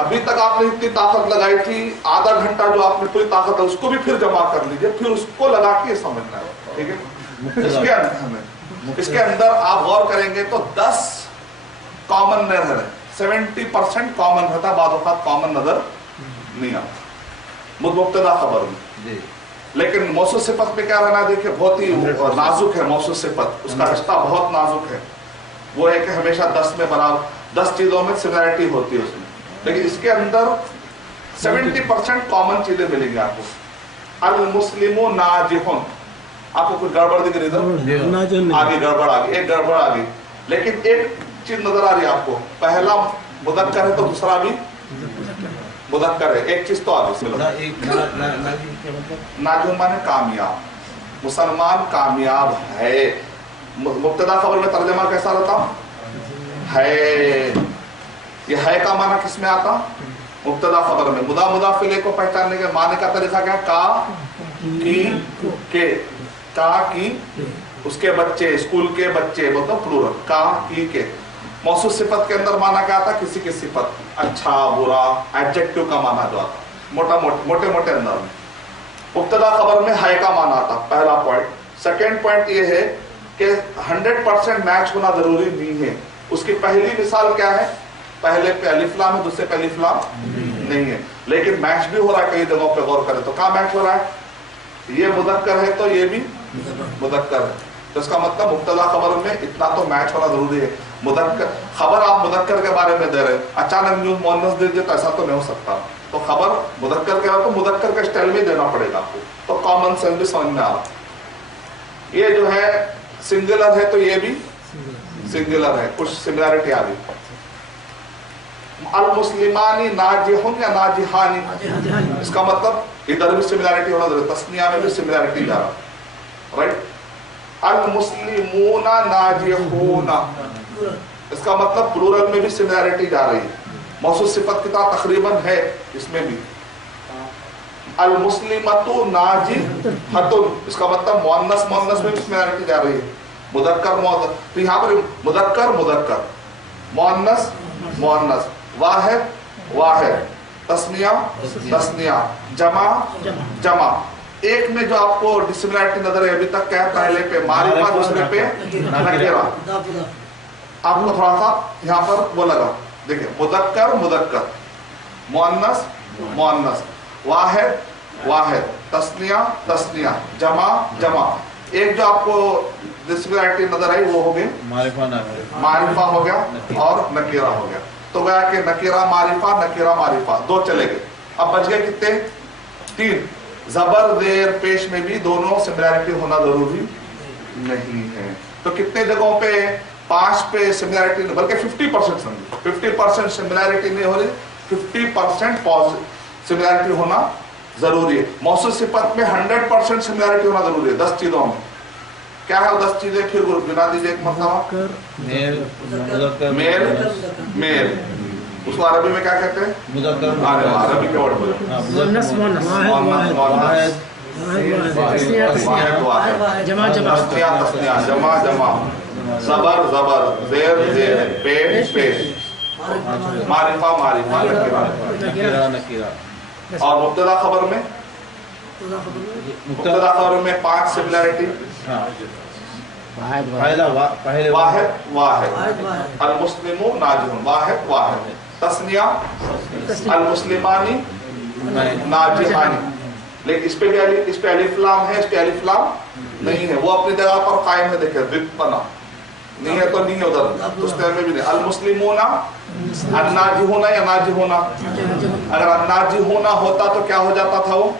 ابھی تک آپ نے اتنی طاقت لگائی تھی، آدھا گھنٹہ جو آپ نے پوری طاقت ہے اس کو بھی پھر جمع کر لیجئے، پھر اس کو لگا کے سمجھنا ہے، ٹھیک ہے؟ اس کے اندر آپ غور کریں گے تو 10 کامن نظر ہے، 70% کامن رہتا ہے، بعض اوقات کامن نظر نہیں آتا مبتدا خبر میں. لیکن موصوف صفت میں کیا رہنا، دیکھیں بہت ہی نازک ہے موصوف صفت، اس کا رشتہ بہت نازک ہے. وہ ہے کہ ہمیشہ 10 میں برابر 10 چیزوں میں سملیرٹی ہوتی ہے اس میں، لیکن اس کے اندر 70% کامن چیزیں ملیں گی آپ کو. المسلم ناجح، آپ کو کوئی گڑبڑ دکھ رہی ادھر؟ آگے گڑبڑ آگے، ایک گڑبڑ آگے، لیکن ایک چیز نظر آ رہی ہے آپ کو، پہلا مذکر ہے تو دوسرا بھی مذکر ہے، ایک چیز تو آگے. ناجح مانے کامیاب، مسلمان کامیاب ہے. مبتدا خبر میں ترجمہ کیسا رہتا ہے؟ یہ ہے کا معنی کس میں آتا؟ مبتدا خبر میں. مضاف الیہ کو پہچاننے کے معنی کا طریقہ کیا؟ کا کی کے، کا کی اس کے بچے، اسکول کے بچے، مطلب پلورل، کا کی کے. موصوف صفت کے اندر معنی کیا آتا؟ کسی کی صفت، اچھا برا، ایڈجیکٹو کا معنی جو آتا موٹے موٹے اندر میں. مبتدا خبر میں ہے کا معنی آتا، پہلا پوائنٹ. سیکنڈ پوائنٹ یہ ہے کہ 100% میچ ہونا ضروری نہیں ہے. اس کی پہلی مثال کیا ہے؟ پہلے پہ الف لام ہے، دوسرے پہ الف لام نہیں ہے، لیکن میچ بھی ہو رہا ہے کئی جگہوں پہ. غور کریں تو کہاں میچ ہو رہا ہے؟ یہ مذکر ہے تو یہ بھی مذکر ہے، تو اس کا مطلب مبتدا خبر میں اتنا تو میچ ہونا ضروری ہے. مذکر خبر آپ مذکر کے بارے میں دے رہے، اچانک نیوز مؤنث دے دے تو ایسا تو نہیں ہو سکتا. تو خبر مذکر کے بعد تو مذکر کے اسٹائل میں دینا پڑے گا آپ کو. تو کامن سینس بھی سمجھ میں آ رہا. یہ جو ہے سنگولر ہے تو یہ بھی سنگولر ہے، کچھ سملیرٹی آ گئی. المسلمانی ناجحون یا ناجحانی، اس کا مطلب ادھر بھی سملیرٹی ہونا ضروری، تسنیہ میں بھی سملیرٹی جا رہا، رائٹ. المسلمون ناجحون، اس کا مطلب پلورل میں بھی سملیرٹی جا رہی ہے. موصوف صفت کی طرح تقریباً ہے اس میں بھی. المسلمۃ ناجحۃ، اس کا مطلب مؤنث میں بھی سملیرٹی جا رہی ہے. مذکر مؤنث، تو یہاں پر مذکر مؤنث، واحد تسنیہ، جمع. ایک میں جو آپ کو ڈسملیرٹی نظر ہے ابھی تک کیا ہے؟ پہلے پہ معرفہ، دوسرے پہ نکرہ. آپ کو تھوڑا سا یہاں پر وہ لگا، دیکھیں مذکر مؤنث، واحد تسنیہ، جمع. ایک جو آپ کو ڈسملیرٹی نظر آئی وہ ہو گئی معرفہ ہو گیا اور نکیرہ ہو گیا. تو گیا کہ نکیرہ معرفہ، 2 چلے گئے. اب بچ گئے کتنے؟ 3. زبر زیر پیش میں بھی دونوں سملیرٹی ہونا ضروری نہیں ہے. تو کتنے جگہوں پہ؟ 5 پہ سملیرٹی، بلکہ 50% سمجھو، 50% سملیرٹی نہیں ہو رہی، 50% سملیرٹی ہونا ضروری ہے. موصوف صفت میں 100% سملیرٹی ہونا ضروری ہے 10 چیزوں میں. کیا ہے وہ 10 چیزیں؟ پھر بنا دیجیے ایک مرتبہ. میل، اس کو عربی میں کیا کہتے ہیں؟ عربی کے ورڈ جمع، زبر زیر پیش، معرفہ نکیرہ. اور مبتدا خبر میں 5 سملیرٹی. واحد، المسلم ناجح، واحد. تسنیہ المسلمانی ناجحانی، لیکن اس پہ الف لام ہے، اس پہ الف لام نہیں ہے، وہ اپنی جگہ پر قائم ہے. دیکھیں ضد بنا نہیں ہے تو نہیں ہے ادھر، اس ٹائم میں بھی نہیں. المسلمون الناجحون یا ناجحون، اگر الناجحون ہوتا تو کیا ہو جاتا تھا؟ وہ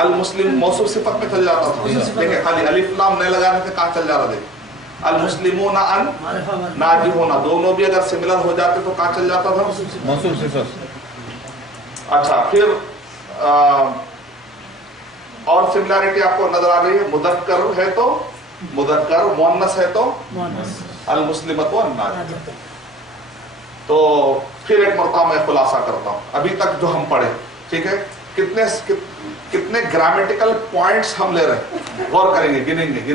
المسلم موصوف صفت میں چل جاتا تھا. دیکھیں خالی الف لام نہیں لگانے سے کہاں چل جا رہا؟ دیکھ المسلمون ناجحون، دونوں بھی اگر سملر ہو جاتے تو کہاں چل جاتا تھا؟ موصوف صفت. اچھا، پھر اور سملیرٹی آپ کو نظر آ رہی ہے. مذکر ہے تو مذکر، مؤنث ہے تو المسلمۃ والناجحۃ. تو پھر ایک مرتبہ میں خلاصہ کرتا ہوں ابھی تک جو ہم پڑھے، ٹھیک ہے؟ کتنے گرامیٹیکل پوائنٹس ہم لے رہے ہیں، غور کریں گے، گنیں گے.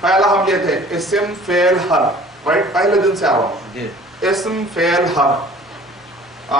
پہلا ہم یہ تھے اسم فعل حرف، رائٹ؟ پہلے دن سے آ رہا ہوں. اسم فعل حرف،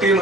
3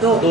2।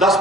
10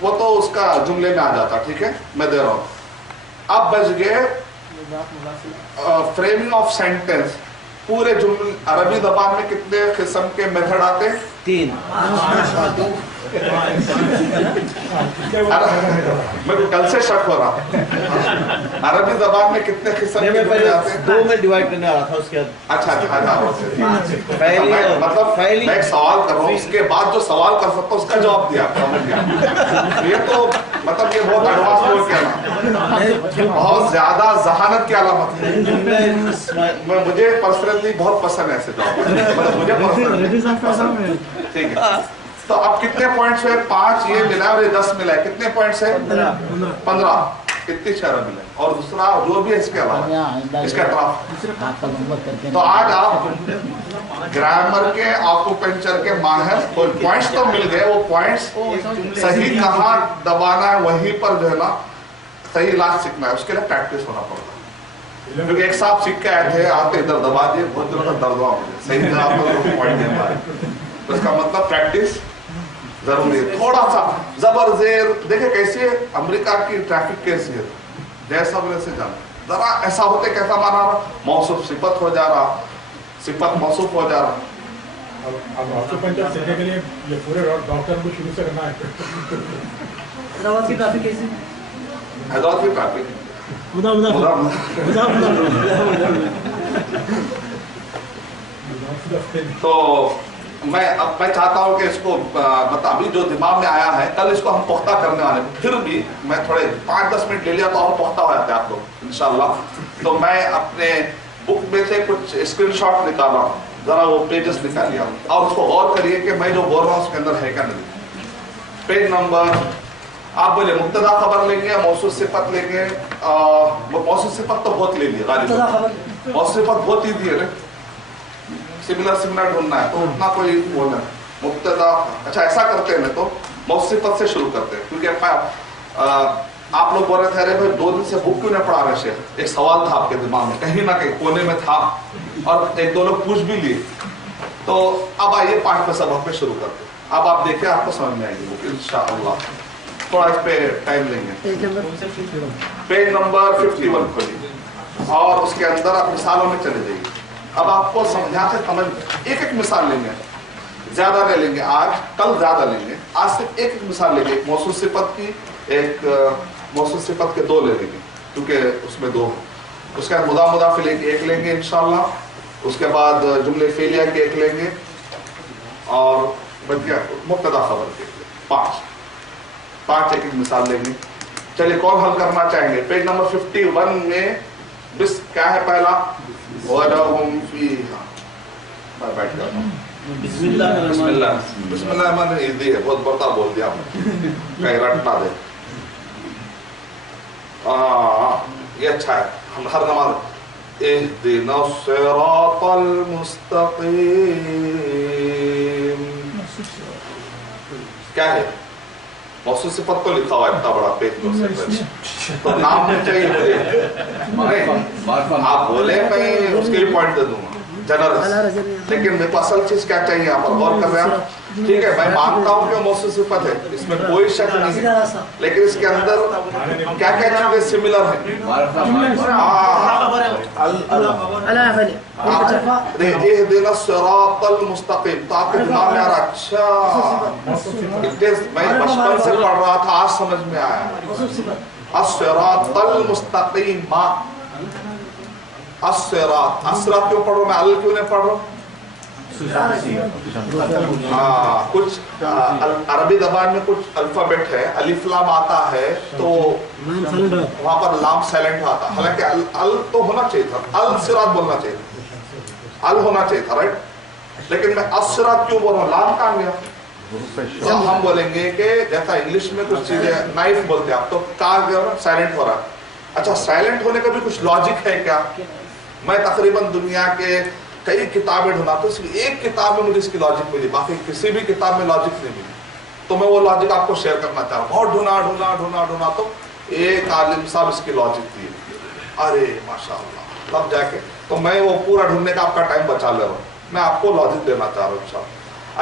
وہ تو اس کا جملے میں آ جاتا. ٹھیک ہے میں دے رہا ہوں. اب بچ گئے فریمنگ آف سینٹینس. پورے جملے عربی زبان میں کتنے قسم کے میتھڈ آتے ہیں؟ 3. میں کل سے شک ہو رہا. عربی زبان میں کتنے قسم کے جملے آتے ہیں؟ 2 میں ڈیوائڈ کرنے آ رہا تھا. اس کے بعد اچھا مطلب میں ایک سوال کر رہا ہوں, اس کے بعد جو سوال کر سکتا ہوں اس کا جواب دیا. یہ تو مطلب یہ بہت ایڈوانس بول کے نا, بہت زیادہ ذہانت کی علامت ہے. مجھے پرسنلی بہت پسند ہے ایسے جواب, مطلب مجھے پسند. ٹھیک ہے, تو اب کتنے پوائنٹس ہوئے؟ 5 یہ ملا اور یہ 10 ملا ہے. کتنے پوائنٹس ہے؟ 15. کتنی شرح ملے. اور دوسرا جو بھی ہے اس کے علاوہ اس کے اطراف. تو آج آپ گرامر کے آکوپنچر کے ماہر. پوائنٹس تو مل گئے, وہ پوائنٹس صحیح کہاں دبانا ہے وہیں پر جو ہے نا صحیح علاج سیکھنا ہے. اس کے لیے پریکٹس ہونا پڑتا ہے. کیونکہ ایک صاحب سیکھ کے آئے تھے, آتے ادھر دبا دیے, بہت دنوں تک درد ہوا مجھے صحیح جگہ پر پوائنٹ نہیں پائے. تو اس کا مطلب پریکٹس ضروری ہے. تھوڑا سا زبر زیر دیکھیں کیسے امریکہ کی ٹریفک کیسی ہے, جیسا ویسے جانا. ذرا ایسا ہوتے کیسا مانا رہا, موصوف صفت ہو جا رہا, صفت موصوف ہو جا رہا. اب آکوپنچر سیکھنے کے لیے یہ پورے ڈاکٹر کو شروع سے کرنا ہے. حیدرآباد کی ٹریفک کیسی؟ حیدرآباد کی ٹریفک تو میں چاہتا ہوں کہ اس کو مطلب ابھی جو دماغ میں آیا ہے کل اس کو ہم پختہ کرنے والے. پھر بھی میں تھوڑے 5-10 منٹ لے لیا تو اور پختہ ہو جاتے ہیں آپ لوگ انشاءاللہ. تو میں اپنے بک میں سے کچھ اسکرین شاٹ نکالا ہوں, ذرا وہ پیجز نکالیا اور اس کو غور کریے کہ میں جو بول رہا ہوں اس کے اندر ہے کیا نہیں. پیج نمبر آپ بولے مبتدا خبر لیں گے, موصوف صفت لیں گے. موصوف صفت تو بہت لے لیے غالب, موصوف صفت بہت ایزی ہے. سملر ڈھونڈنا ہے تو اتنا کوئی وہ نہیں. مبتدا اچھا ایسا کرتے ہیں تو موصوف صفت سے شروع کرتے ہیں. کیونکہ آپ لوگ بول رہے تھے ارے بھائی 2 دن سے بک کیوں نہیں پڑھا رہے شیخ. ایک سوال تھا آپ کے دماغ میں, کہیں نہ کہیں کونے میں تھا, اور 1-2 لوگ پوچھ بھی لیے. تو اب آئیے 5 سبق پہ شروع کرتے ہیں. اب آپ دیکھیں آپ کو سمجھ میں آئے گی بک انشاءاللہ. تھوڑا اس پہ ٹائم لیں گے. پیج نمبر 51 کھولیے اور اس کے اندر آپ مثالوں میں چلے جائیے. اب آپ کو یہاں سے سمجھ ایک مثال لیں گے, زیادہ نہیں لیں گے. آج کل زیادہ لیں گے, آج صرف ایک مثال لیں گے. ایک موصوف صفت کی, ایک موصوف صفت کے 2 لے لیں گے کیونکہ اس میں 2 ہیں. اس کے بعد مضاف الیہ کی 1 لیں گے انشاءاللہ. اس کے بعد جملے فعلیہ کی 1 لیں گے اور مبتدا خبر کے 5 ایک مثال لیں گے. چلیے کون حل کرنا چاہیں گے؟ پیج نمبر 51 میں بس کیا ہے پہلا؟ وَلَهُمْ فِيهَا. میں بیٹھ جاتا ہوں. بسم اللہ الرحمن الرحیم. ہے بہت بڑا بول دیا آپ نے, کہیں رٹ نہ دے. یہ اچھا ہے, ہم ہر نماز اهدنا الصراط المستقیم. کیا ہے؟ موصوف صفت تو لکھا ہوا ہے اتنا بڑا پیج میں, تو نام نہیں چاہیے مجھے. آپ بولے میں اس کے بھی پوائنٹ دے دوں گا جنرل, لیکن میرے کو اصل چیز کیا چاہیے آپ غور کر رہے ہیں. ٹھیک ہے میں مانتا ہوں کہ موصوف صفت ہے, اس میں کوئی شک نہیں ہے, لیکن اس کے اندر کیا کیا چیزیں سملر ہیں. اهدنا الصراط المستقیم. تو آپ کے دماغ میں آ رہا اچھا میں بچپن سے پڑھ رہا تھا, آج سمجھ میں آیا. الصراط المستقیم. الصراط کیوں پڑھ رہا ہوں میں, ال کیوں نہیں پڑھ رہا ہوں؟ کچھ عربی زبان میں کچھ الفابیٹ ہے, الف لام آتا ہے تو وہاں پر لام سائلنٹ آتا, حالانکہ ال تو ہونا چاہیے تھا, الصراط بولنا چاہیے تھا, ال ہونا چاہیے تھا رائٹ. لیکن میں الصراط کیوں بول رہا ہوں, لام کہاں گیا؟ تو ہم بولیں گے کہ جیسا انگلش میں کچھ چیزیں نائف بولتے ہیں آپ, تو کہاں گیا سائلنٹ ہو رہا ہے. اچھا سائلنٹ ہونے کا بھی کچھ لاجک ہے کیا؟ میں تقریباً دنیا کے کئی کتابیں ڈھونڈا تو صرف ایک کتاب میں مجھے اس کی لاجک ملی, باقی کسی بھی کتاب میں لاجک نہیں ملی. تو میں وہ لاجک آپ کو شیئر کرنا چاہ رہا ہوں. بہت ڈھونڈا تو ایک عالم صاحب اس کی لاجک تھی. ارے ماشاءاللہ, تب جا کے تو میں وہ پورا ڈھونڈنے کا آپ کا ٹائم بچا لے رہا ہوں. میں آپ کو لاجک دینا چاہ رہا ہوں.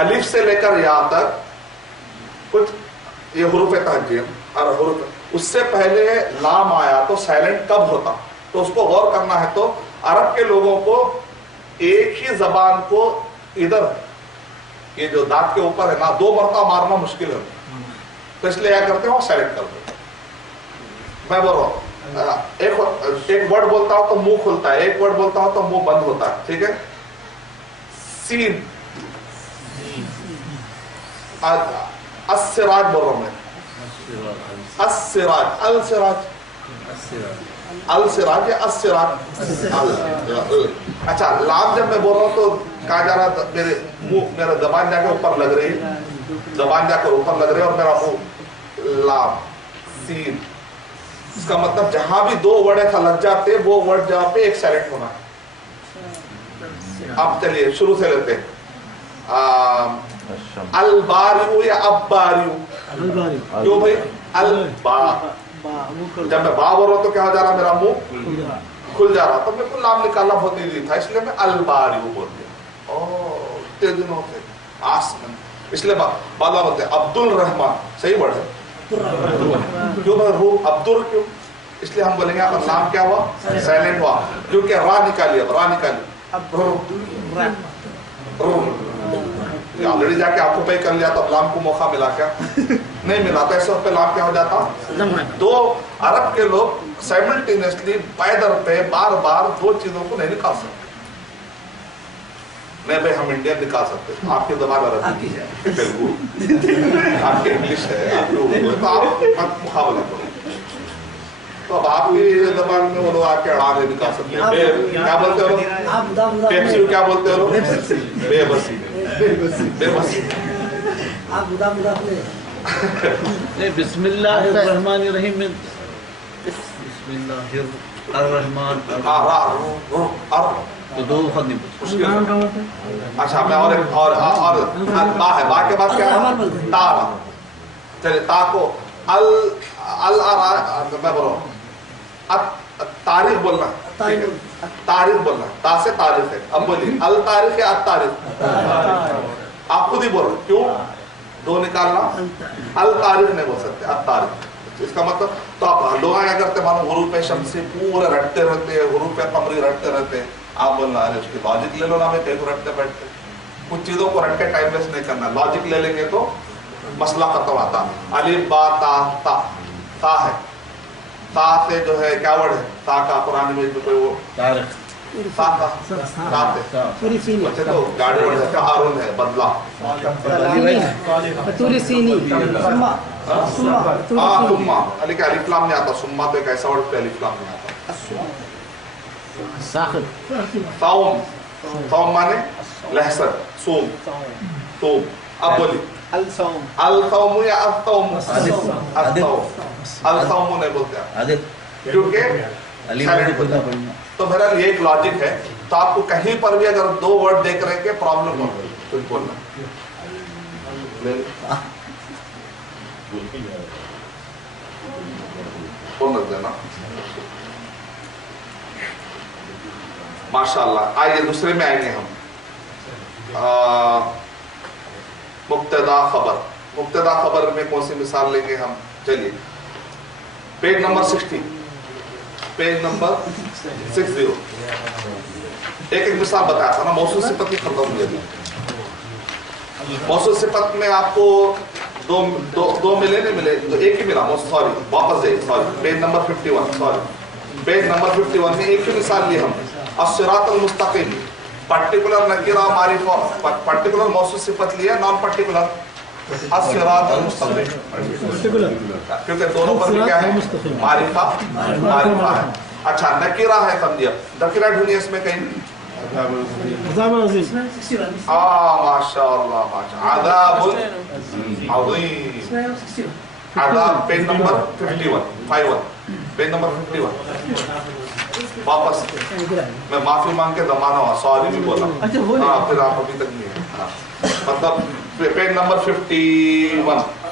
الف سے لے کر یا تک کچھ یہ حروف تہجی اور حروف، اس سے پہلے لام آیا تو سائلنٹ کب ہوتا، تو اس کو غور کرنا ہے. تو عرب کے لوگوں کو ایک ہی زبان کو ادھر یہ جو دانت کے اوپر ہے نا 2 مرتبہ مارنا مشکل ہے، تو اس لیے کیا کرتے ہیں وہ سائلنٹ کرتے ہیں. میں بول رہا ہوں ایک ورڈ بولتا ہوں تو منہ کھلتا ہے، ایک ورڈ بولتا ہوں تو منہ بند ہوتا ہے. ٹھیک ہے. سین السراج بول رہا ہوں میں، السراج السراج السراج یا السراج. اچھا لام جب میں بول رہا ہوں تو کہا جا رہا میرے منہ میرا زبان جا کے اوپر لگ رہی ہے، زبان جا کر اوپر لگ رہی ہے اور میرا منہ لام سین. اس کا مطلب جہاں بھی 2 ورڈ ایسا لگ جاتے وہ ورڈ جہاں پہ ایک سائلنٹ ہونا ہے. اب چلیے شروع سے لیتے ہیں. الباریو یا اباریو؟ کیوں بھائی البا؟ جب میں با بول رہا ہوں تو کیا ہو جا رہا میرا منہ کھل جا رہا، تو میرے کو نام نکالنا بہت ایزی تھا، اس لیے میں الباریو بول دیا. اتنے دنوں سے آسمان، اس لیے بعد میں بولتے ہیں عبد الرحمان. صحیح ورڈ ہے. کیوں روح عبدال کیوں؟ اس لیے ہم بولیں گے آپ نام کیا ہوا سائلنٹ ہوا کیونکہ را نکالی. اب را نکالی آلریڈی جا کے آپ کو پے کر لیا تو اب لام کو موقع ملا کیا نہیں ملا، تو ایسے وقت پہ لام کیا ہو جاتا. تو عرب کے لوگ سائملٹینیسلی پیدر پہ بار بار 2 چیزوں کو نہیں نکال سکتے. نہیں بھائی ہم انڈین نکال سکتے، آپ کی زبان عربی ہے، تیلگو، آپ کی انگلش ہے، آپ کی اردو ہے، تو آپ مقابلہ کرو. تو اب آپ کی زبان میں وہ لوگ آ کے اڑا نہیں نکال سکتے. کیا بولتے ہو پیپسی؟ کیا بولتے ہو بے بسی؟ بے بسی. بسم اللہ الرحمن الرحیم. بسم اللہ الرحمن تو 2 خط نہیں پوچھ. اچھا میں اور با ہے، با کے بعد کیا ہے تا. چلیے تا کو میں بولو تاریخ بولنا، تاریخ بولنا، تا سے تاریخ ہے. اب بولیے التاریخ یا التاریخ؟ آپ خود ہی بول رہے کیوں 2 نکالنا؟ التاریخ نہیں بول سکتے، التاریخ. اس کا مطلب تو آپ لوگ کیا کرتے معلوم حروف شمسی پورے رٹتے رہتے ہیں، حروف قمری رٹتے رہتے ہیں. آپ بولنا ارے اس کی لاجک لے لو نا، میں کئی کو رٹتے بیٹھتے. کچھ چیزوں کو رٹ کے ٹائم ویسٹ نہیں کرنا، لاجک لے لیں گے تو مسئلہ ختم آتا. الف با تا تا تا ہے، تا سے جو ہے کیا ورڈ ہے تا کا قرآن میں کوئی وہ تاریخ تا کا بچے تو گاڑی ورڈ ہے، ہارون ہے بدلا. ہاں سما علی کا الف لام نہیں آتا، سما تو ایک ایسا ورڈ پہ الف لام نہیں آتا. صوم، صوم مانے لہسن، صوم صوم. اب بولی الصوم یا الصوم؟ الصوم نہیں بولتے کیونکہ تو بہرحال یہ ایک لاجک ہے. تو آپ کو کہیں پر بھی اگر 2 ورڈ دیکھ رہے کہ پرابلم ہو تو بولنا بول دینا. ماشاء اللہ. آئیے دوسرے میں آئیں گے ہم. مبتدا خبر. مبتدا خبر میں کون سی مثال لیں گے ہم؟ چلیے پیج نمبر 60، پیج نمبر 60. ایک مثال بتایا تھا نا موصول صفت کی ختم ہوئی. موصول صفت میں آپ کو دو ملے نہیں ملے، تو ایک ہی ملا. سوری واپس جائیے، sorry page number 51. Sorry page number 51 میں ایک ہی مثال لی ہم. الصراط المستقیم پرٹیکولر نکیرہ معرفہ، پرٹیکولر موصول صفت لیا، نان پرٹیکولر الصراط المستقیم، کیونکہ دونوں پر بھی کیا ہے معرفہ معرفہ ہے. اچھا نکیرہ ہے سمجھیے، نکیرہ ڈھونڈیے اس میں کہیں. ماشاء اللہ ماشاء عذاب عظیم. عذاب پیج نمبر 51 پیج نمبر 51. واپس میں معافی مانگ کے زمانہ ہوا، سوری بھی بولا. ہاں پھر آپ ابھی تک نہیں ہے. مطلب پیج نمبر 51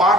5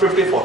54,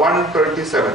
127,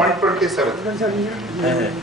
127,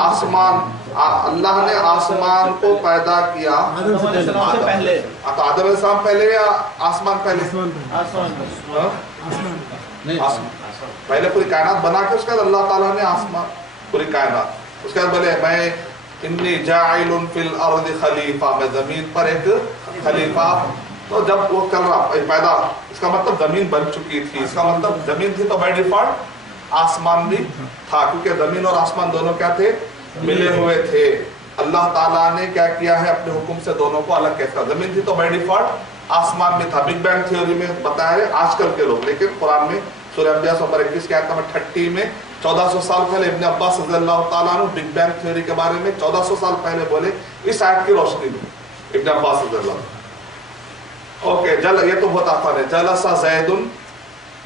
آسمان، اللہ نے آسمان کو پیدا کیا آدم سے پہلے تو آدم علیہ السلام پہلے یا آسمان پہلے؟ پہلے پوری کائنات بنا کے اس کے بعد اللہ تعالیٰ نے آسمان پوری کائنات، اس کے بعد بولے میں انی جاعل فی الارض خلیفہ، میں زمین پر ایک خلیفہ. تو جب وہ کر رہا پیدا، اس کا مطلب زمین بن چکی تھی، اس کا مطلب زمین تھی تو بائی ڈیفالٹ آسمان بھی تھا، کیونکہ زمین اور آسمان دونوں کیا تھے؟ ملے ہوئے تھے. اللہ تعالیٰ نے کیا کیا ہے؟ اپنے حکم سے دونوں کو الگ کیا. زمین تھی تو بائی ڈیفالٹ آسمان بھی تھا. بگ بینگ تھیوری میں بتایا ہے آج کل کے لوگ، لیکن قرآن میں سورہ انبیاء 121 کی آیت نمبر 30 میں 1400 سال پہلے ابن عباس رضی اللہ تعالیٰ عنہ بگ بینگ تھیوری کے بارے میں 1400 سال پہلے بولے اس آیت کی روشنی میں. ابن عباس رضی اللہ. اوکے یہ تو بہت آسان ہے. جلسہ زید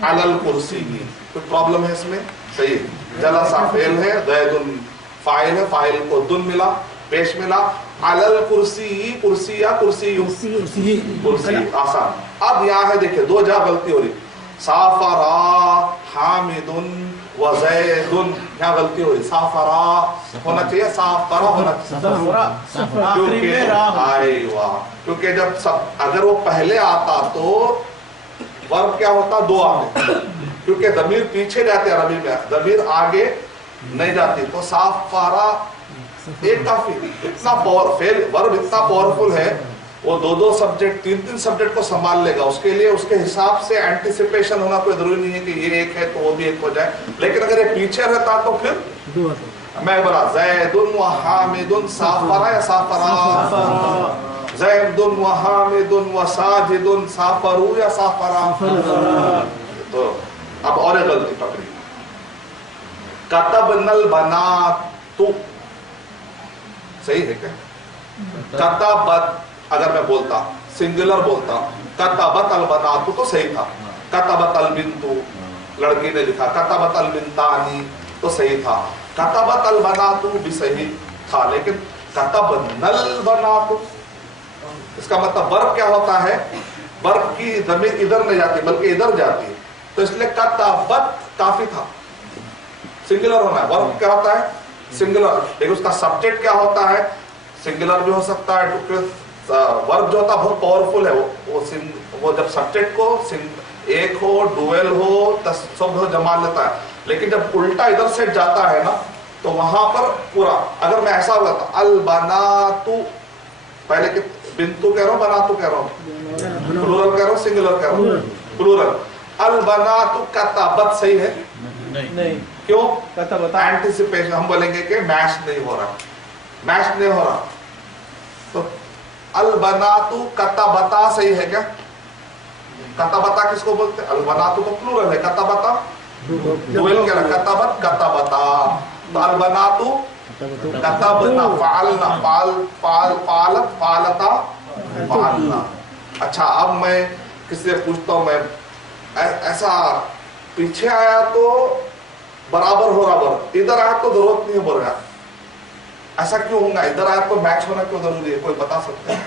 علی الکرسی، کوئی پرابلم ہے اس میں؟ صحیح. جلسہ فعل ہے، زید فاعل ہے، فاعل کو دن ملا، پیش ملا. علی الکرسی، کرسی یا کرسی، کرسی آسان. اب یہاں ہے دیکھیں دو جگہ غلطی ہو رہی. سافرا حامد و زید، یہاں غلطی ہو رہی. سافرا ہونا چاہیے، سافرا ہونا چاہیے. کیونکہ جب اگر وہ پہلے آتا تو ورب کیا ہوتا؟ دو آتے، کیونکہ ضمیر پیچھے جاتے عربی میں، ضمیر آگے نہیں جاتی. تو سافرا ایک کافی. اتنا ورب اتنا پاورفل ہے، وہ دو سبجیکٹ تین سبجیکٹ کو سنبھال لے گا. اس کے لیے اس کے حساب سے اینٹیسپیشن ہونا کوئی ضروری نہیں ہے کہ یہ ایک ہے تو وہ بھی ایک ہو جائے. لیکن اگر یہ پیچھے رہتا تو پھر میں بولا زید و حامد سافرا یا سافرا، زید و حامد و ساجد سافرو یا سافرا. تو اب اور ایک غلطی پکڑی. کتبنا البنات، صحیح ہے کیا؟ کتبت اگر میں بولتا سنگولر بولتا کتبت البنات تو صحیح تھا. کتبت البنت لڑکی نے لکھا، کتبت البنتانی تو صحیح تھا. کتبت البنات بھی صحیح تھا، لیکن کتبنا البنات اس کا مطلب ورب کیا ہوتا ہے؟ ورب کی ضمیر ادھر نہیں جاتی بلکہ ادھر جاتی ہے. تو اس لیے کتبت کافی تھا، سنگولر ہونا ہے. ورب کیا ہوتا ہے؟ سنگولر. لیکن اس کا سبجیکٹ کیا ہوتا ہے؟ سنگولر بھی ہو سکتا ہے. ورب جو ہوتا ہے بہت پاورفل ہے، وہ جب سبجیکٹ کو ایک ہو، ڈویل ہو، سب ہو، جمع لیتا ہے. لیکن جب الٹا ادھر سے جاتا ہے نا تو وہاں پر پورا. اگر میں ایسا ہوا تھا البناتو، پہلے کہ بنتو کہہ رہا ہوں، بناتو کہہ رہا ہوں، پلورل کہہ رہا ہوں، سنگولر کہہ رہا ہوں، پلورل. البناتو کتبت صحیح ہے؟ نہیں. کیوں؟ اینٹیسپیشن. ہم بولیں گے کہ میچ نہیں ہو رہا، میچ نہیں ہو رہا. تو البناتو کتبتا صحیح ہے کیا؟ کتبتا کس کو بولتے ہیں؟ البناتو تو پلورل ہے، کتبتا ڈویل کیا ہے؟ کتبت کتبتا. تو البناتو کتبنا، فعلنا، فعلت، فعلتا، فعلنا. اچھا اب میں کس سے پوچھتا ہوں، میں ایسا پیچھے آیا تو برابر ہو رہا، ادھر آیا تو ضرورت نہیں بول رہا. ایسا کیوں ہوگا؟ ادھر آیا تو میچ ہونا کیوں ضروری ہے؟ کوئی بتا سکتا ہے؟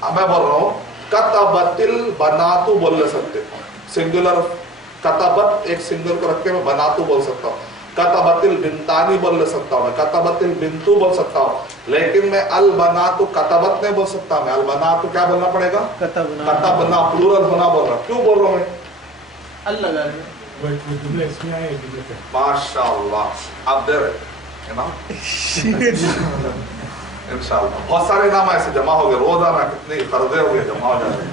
اب میں بول رہا ہوں کتبت البناتو بول لے سکتے، سنگولر کتبت ایک سنگل کو رکھ کے میں بناتو بول سکتا ہوں. کتبت البنتانی بول لے سکتا ہوں، میں کتبت البنتو بول سکتا ہوں. لیکن میں البناتو کتبت نہیں بول سکتا. میں البناتو کیا بولنا پڑے گا؟ کتبنا، پلورل ہونا بول رہا. کیوں بول رہا ہوں میں؟ ماشاء اللہ. اب دیر ہے انشاءاللہ. بہت سارے نام ایسے جمع ہو گئے روزانہ، کتنے قرضے ہو گئے جمع ہو جاتے ہیں.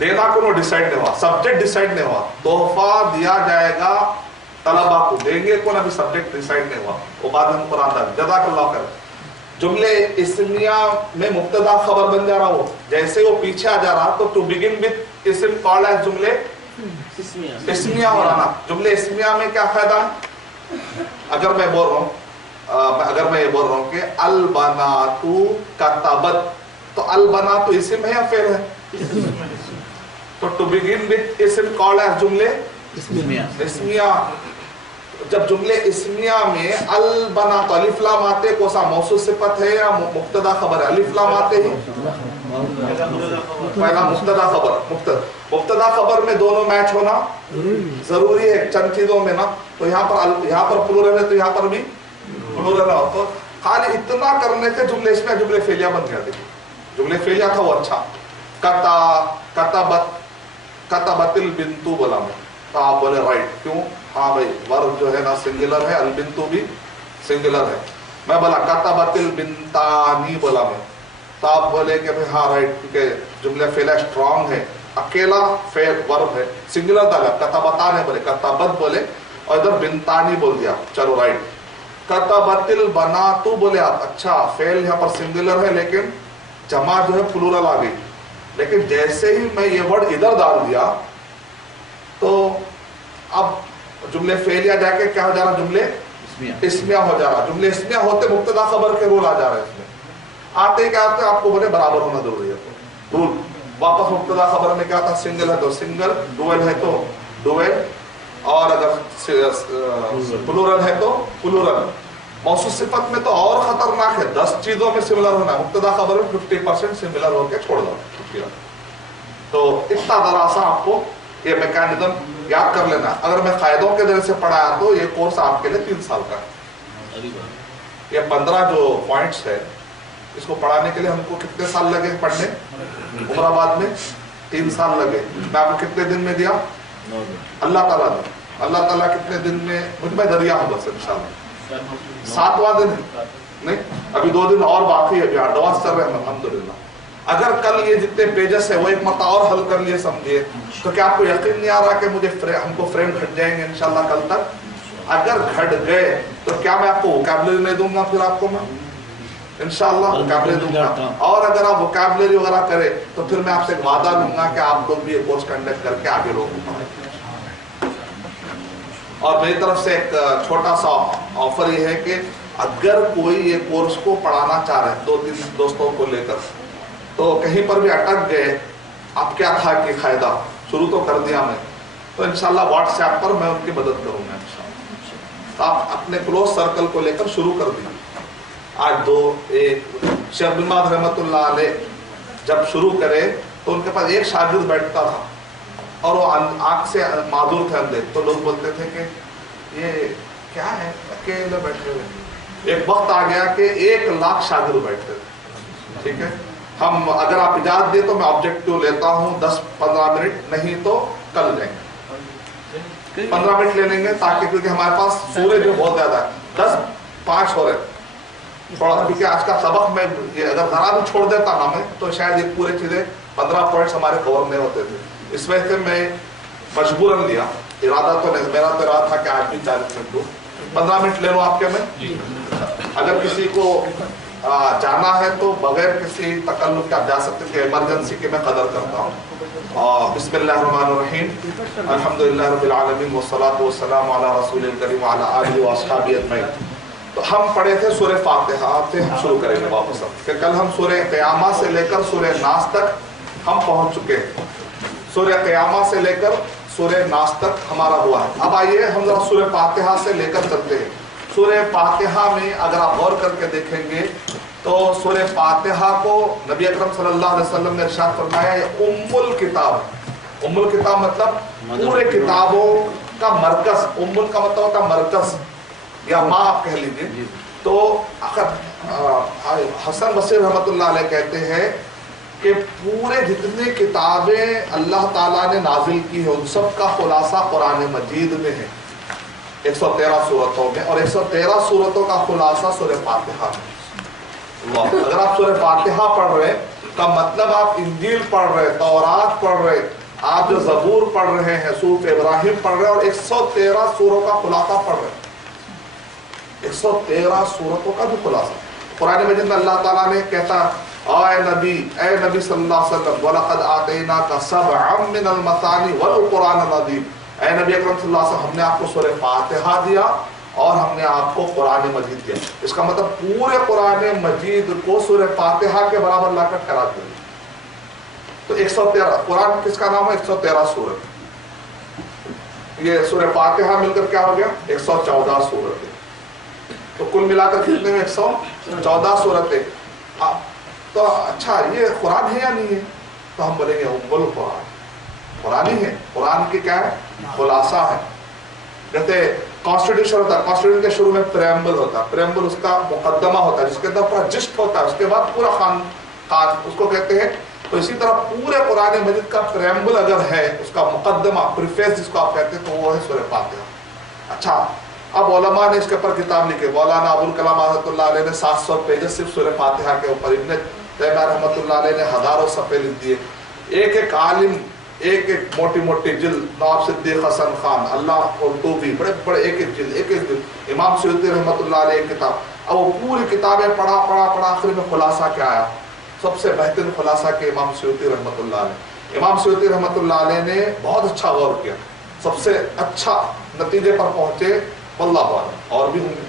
دینا کو ڈیسائیڈ نہیں ہوا، سبجیکٹ ڈیسائیڈ نہیں ہوا. تحفہ دیا جائے گا طلبا کو، دیں گے کون؟ ابھی سبجیکٹ ڈیسائیڈ نہیں ہوا، وہ بعد میں قرآن تھا. جزاک اللہ خیر. جملے اسمیہ میں مبتدا خبر بن جا رہا ہو، جیسے وہ پیچھے آ جا رہا تو ٹو بگن وتھ اسم کالڈ ایز جملے اسمیہ ہو رہا نا. جملے اسمیہ میں کیا فائدہ ہے؟ اگر میں بول رہا ہوں یہ بول رہا ہوں کہ البناتو کتبت، تو البناتو اسم ہے یا فعل ہے؟ تو ٹو بگن وتھ اسم کالڈ ایز جملے اسمیہ. جب جملے اسمیہ میں ال بنا تو الف لام آتے کون سا موصول صفت ہے یا مبتدا خبر ہے؟ الف لام آتے ہی پہلا مبتدا خبر، مبتدا خبر میں دونوں میچ ہونا ضروری ہے چند چیزوں میں نا. تو یہاں پر پلورل ہے تو یہاں پر بھی پلورل ہو. تو خالی اتنا کرنے سے جملے اس میں جملے فعلیہ بن گیا. دیکھیں جملے فعلیہ تھا وہ اچھا. کتبت البنتو بولا میں تو آپ بولے رائٹ. کیوں؟ ہاں بھائی ورب جو ہے نا سنگولر ہے، البنتو بھی سنگولر ہے. میں بولا کتبت البنتانی بولا میں تو آپ بولے کہ بھائی ہاں رائٹ کیونکہ جملے فعلیہ اسٹرانگ ہے. اکیلا فعل ورب ہے سنگولر تھا. کتبتان بولے کتبت بولے اور ادھر بنتانی بول دیا. چلو رائٹ. کتبت البناتو بولے آپ اچھا فعل یہاں پر سنگولر ہے لیکن جمع جو ہے پلورل آ گئی. لیکن جیسے ہی میں یہ ورڈ ادھر ڈال دیا تو اب جملے فعلیہ جا کے کیا ہو جا رہا؟ جملے اسمیہ ہو جا رہا. جملے اسمیہ ہوتے مبتدا خبر کے رول آ جا رہے ہیں. اس میں آتے کیا آتے آپ کو بولے برابر ہونا ضروری ہے. رول واپس مبتدا خبر میں کیا تھا؟ سنگل ہے تو سنگل، ڈویل ہے تو ڈویل، اور اگر پلورل ہے تو پلورل. موصول صفت میں تو اور خطرناک ہے، 10 چیزوں میں سملر ہونا. مبتدا خبر میں 50% سملر ہو کے چھوڑ دو. تو اتنا ذرا سا آپ کو یہ میکانزم یاد کر لینا. اگر میں قاعدوں کے ذریعے سے پڑھایا تو یہ کورس آپ کے لیے 3 سال کا ہے. یہ 15 جو پوائنٹس ہے اس کو پڑھانے کے لیے ہم کو کتنے سال لگے پڑھنے؟ عمر آباد میں 3 سال لگے. میں آپ کو کتنے دن میں دیا؟ اللہ تعالیٰ نے. اللہ تعالیٰ کتنے دن میں مجھ میں دریا ہوں بس انشاءاللہ 7واں دن ہے نہیں، ابھی 2 دن اور باقی ہے. ایڈوانس چل رہے ہیں الحمدللہ. اگر کل یہ جتنے پیجز ہیں وہ ایک مرتبہ اور حل کر لیے سمجھیے تو کیا آپ کو یقین نہیں آ رہا کہ مجھے ہم کو فریم گھٹ جائیں گے انشاءاللہ کل تک؟ اگر گھٹ گئے تو کیا میں آپ کو ووکیبلری نہیں دوں گا پھر آپ کو میں انشاءاللہ ووکیبلری دوں گا. اور اگر آپ ووکیبلری وغیرہ کرے تو پھر میں آپ سے وعدہ لوں گا کہ آپ لوگ بھی یہ کورس کنڈکٹ کر کے آگے لوگوں کو پڑھائیں. اور میری طرف سے ایک چھوٹا سا آفر یہ ہے کہ اگر کوئی یہ کورس کو پڑھانا چاہ رہے ہیں 2-3 دوستوں کو لے کر تو کہیں پر بھی اٹک گئے، اب کیا تھا کہ فائدہ شروع تو کر دیا میں، تو انشاءاللہ واٹس ایپ پر میں ان کی مدد کروں گا انشاءاللہ. آپ اپنے کلوز سرکل کو لے کر شروع کر دیں. آج 2 1 شیخ بن باز رحمۃ اللہ علیہ جب شروع کرے تو ان کے پاس ایک شاگرد بیٹھتا تھا اور وہ آنکھ سے معذور تھے اندھے. تو لوگ بولتے تھے کہ یہ کیا ہے اکیلے بیٹھے ہوئے. ایک وقت آ گیا کہ 1 لاکھ شاگرد بیٹھتے تھے. ٹھیک ہے، ہم اگر آپ اجازت دیں تو میں آبجیکٹو لیتا ہوں 10-15 منٹ، نہیں تو کل لیں گے 15 منٹ لے لیں گے تاکہ کیونکہ ہمارے پاس سورج جو بہت زیادہ ہے 10-5 ہو رہے تھوڑا سا. کیونکہ آج کا سبق میں اگر ذرا بھی چھوڑ دیتا نا میں تو شاید یہ پورے چیزیں 15 پوائنٹس ہمارے کور نہیں ہوتے تھے. اس وجہ سے میں مجبوراً لیا. ارادہ تو نہیں، میرا تو ارادہ تھا کہ آج بھی 40 منٹ دوں. 15 منٹ لے لوں آپ کے میں. اگر کسی کو جانا ہے تو بغیر کسی تکلف کے آپ جا سکتے کہ ایمرجنسی کی میں قدر کرتا ہوں. بسم اللہ الرحمن الرحیم، الحمدللہ رب العالمین والصلاة والسلام علی رسول الکریم وعلی آلہ واصحابہ اجمعین. تو ہم پڑھے تھے سورہ فاتحہ سے ہم شروع کریں گے واپس. کہ کل ہم سورہ قیامہ سے لے کر سورہ ناس تک ہم پہنچ چکے ہیں. سورہ قیامہ سے لے کر سورہ ناس تک ہمارا ہوا ہے. اب آئیے ہم ذرا سورہ فاتحہ سے لے کر چلتے ہیں. سورہ فاتحہ میں اگر آپ غور کر کے دیکھیں گے تو سورہ فاتحہ کو نبی اکرم صلی اللہ علیہ وسلم نے ارشاد فرمایا یہ ام الکتاب ہے. ام الکتاب مطلب پورے کتابوں کا مرکز. ام کا مطلب ہوتا مرکز یا ماں آپ کہہ لیجیے. تو حسن بصری رحمۃ اللہ علیہ کہتے ہیں کہ پورے جتنے کتابیں اللہ تعالیٰ نے نازل کی ہیں ان سب کا خلاصہ قرآن مجید میں ہے 113 سورتوں میں. اور 113 سورتوں کا خلاصہ سورہ فاتحہ میں. اگر آپ سورہ فاتحہ پڑھ رہے کا مطلب آپ انجیل پڑھ رہے، تورات پڑھ رہے، آپ جو زبور پڑھ رہے ہیں، صحف ابراہیم پڑھ رہے اور 113 سوروں کا خلاصہ پڑھ رہے. 113 سورتوں کا جو خلاصہ قرآن مجید میں اللہ تعالیٰ نے کہتا اے نبی صلی اللہ علیہ وسلم وَلَقَدْ آتَيْنَاكَ سَبْعًا مِّنَ الْمَثَانِي وَالْقُرْآنَ الْعَظِيمَ. اے نبی اکرم صلی اللہ علیہ وسلم ہم نے آپ کو سورہ فاتحہ دیا اور ہم نے آپ کو قرآن مجید دیا. اس کا مطلب پورے قرآن مجید کو سورہ فاتحہ کے برابر لا کر ٹھہرا دیا. تو 113 قرآن کس کا نام ہے؟ 113 سورت. یہ سورہ فاتحہ مل کر کیا ہو گیا 114 سورتیں. تو کل ملا کر کتنے میں 114 سورتیں. تو اچھا یہ قرآن ہے یا نہیں ہے؟ تو ہم بولیں گے ام القرآن، قرآن ہی ہے. قرآن کی کیا ہے؟ خلاصہ ہے. جیسے کانسٹیٹیوشن ہوتا ہے، کانسٹیٹیوشن کے شروع میں پریمبل ہوتا ہے، پریمبل اس کا مقدمہ ہوتا ہے جس کے اندر پورا جسٹ ہوتا ہے، اس کے بعد پورا خان اس کو کہتے ہیں. تو اسی طرح پورے قرآن مجید کا پریمبل اگر ہے، اس کا مقدمہ پریفیس جس کو آپ کہتے ہیں، تو وہ ہے سورہ فاتحہ. اچھا اب علماء نے اس کے اوپر کتاب لکھے. مولانا ابوالکلام آزاد اللہ علیہ نے 700 پیجز صرف سورہ فاتحہ کے اوپر. ابن تیمیہ رحمۃ اللہ علیہ نے ہزاروں صفحے لکھ دیے. ایک ایک عالم ایک ایک موٹی موٹی جلد، نواب صدیق حسن خان، اللہ قرطبی، بڑے بڑے ایک ایک جلد ایک ایک جلد. امام سیوطی رحمۃ اللہ علیہ ایک کتاب. اب وہ پوری کتابیں پڑھا آخر میں خلاصہ کیا آیا؟ سب سے بہترین خلاصہ کہ امام سیوطی رحمۃ اللہ علیہ. امام سیوطی رحمۃ اللہ علیہ نے بہت اچھا غور کیا، سب سے اچھا نتیجے پر پہنچے. واللہ اعلم اور بھی ہوں گے.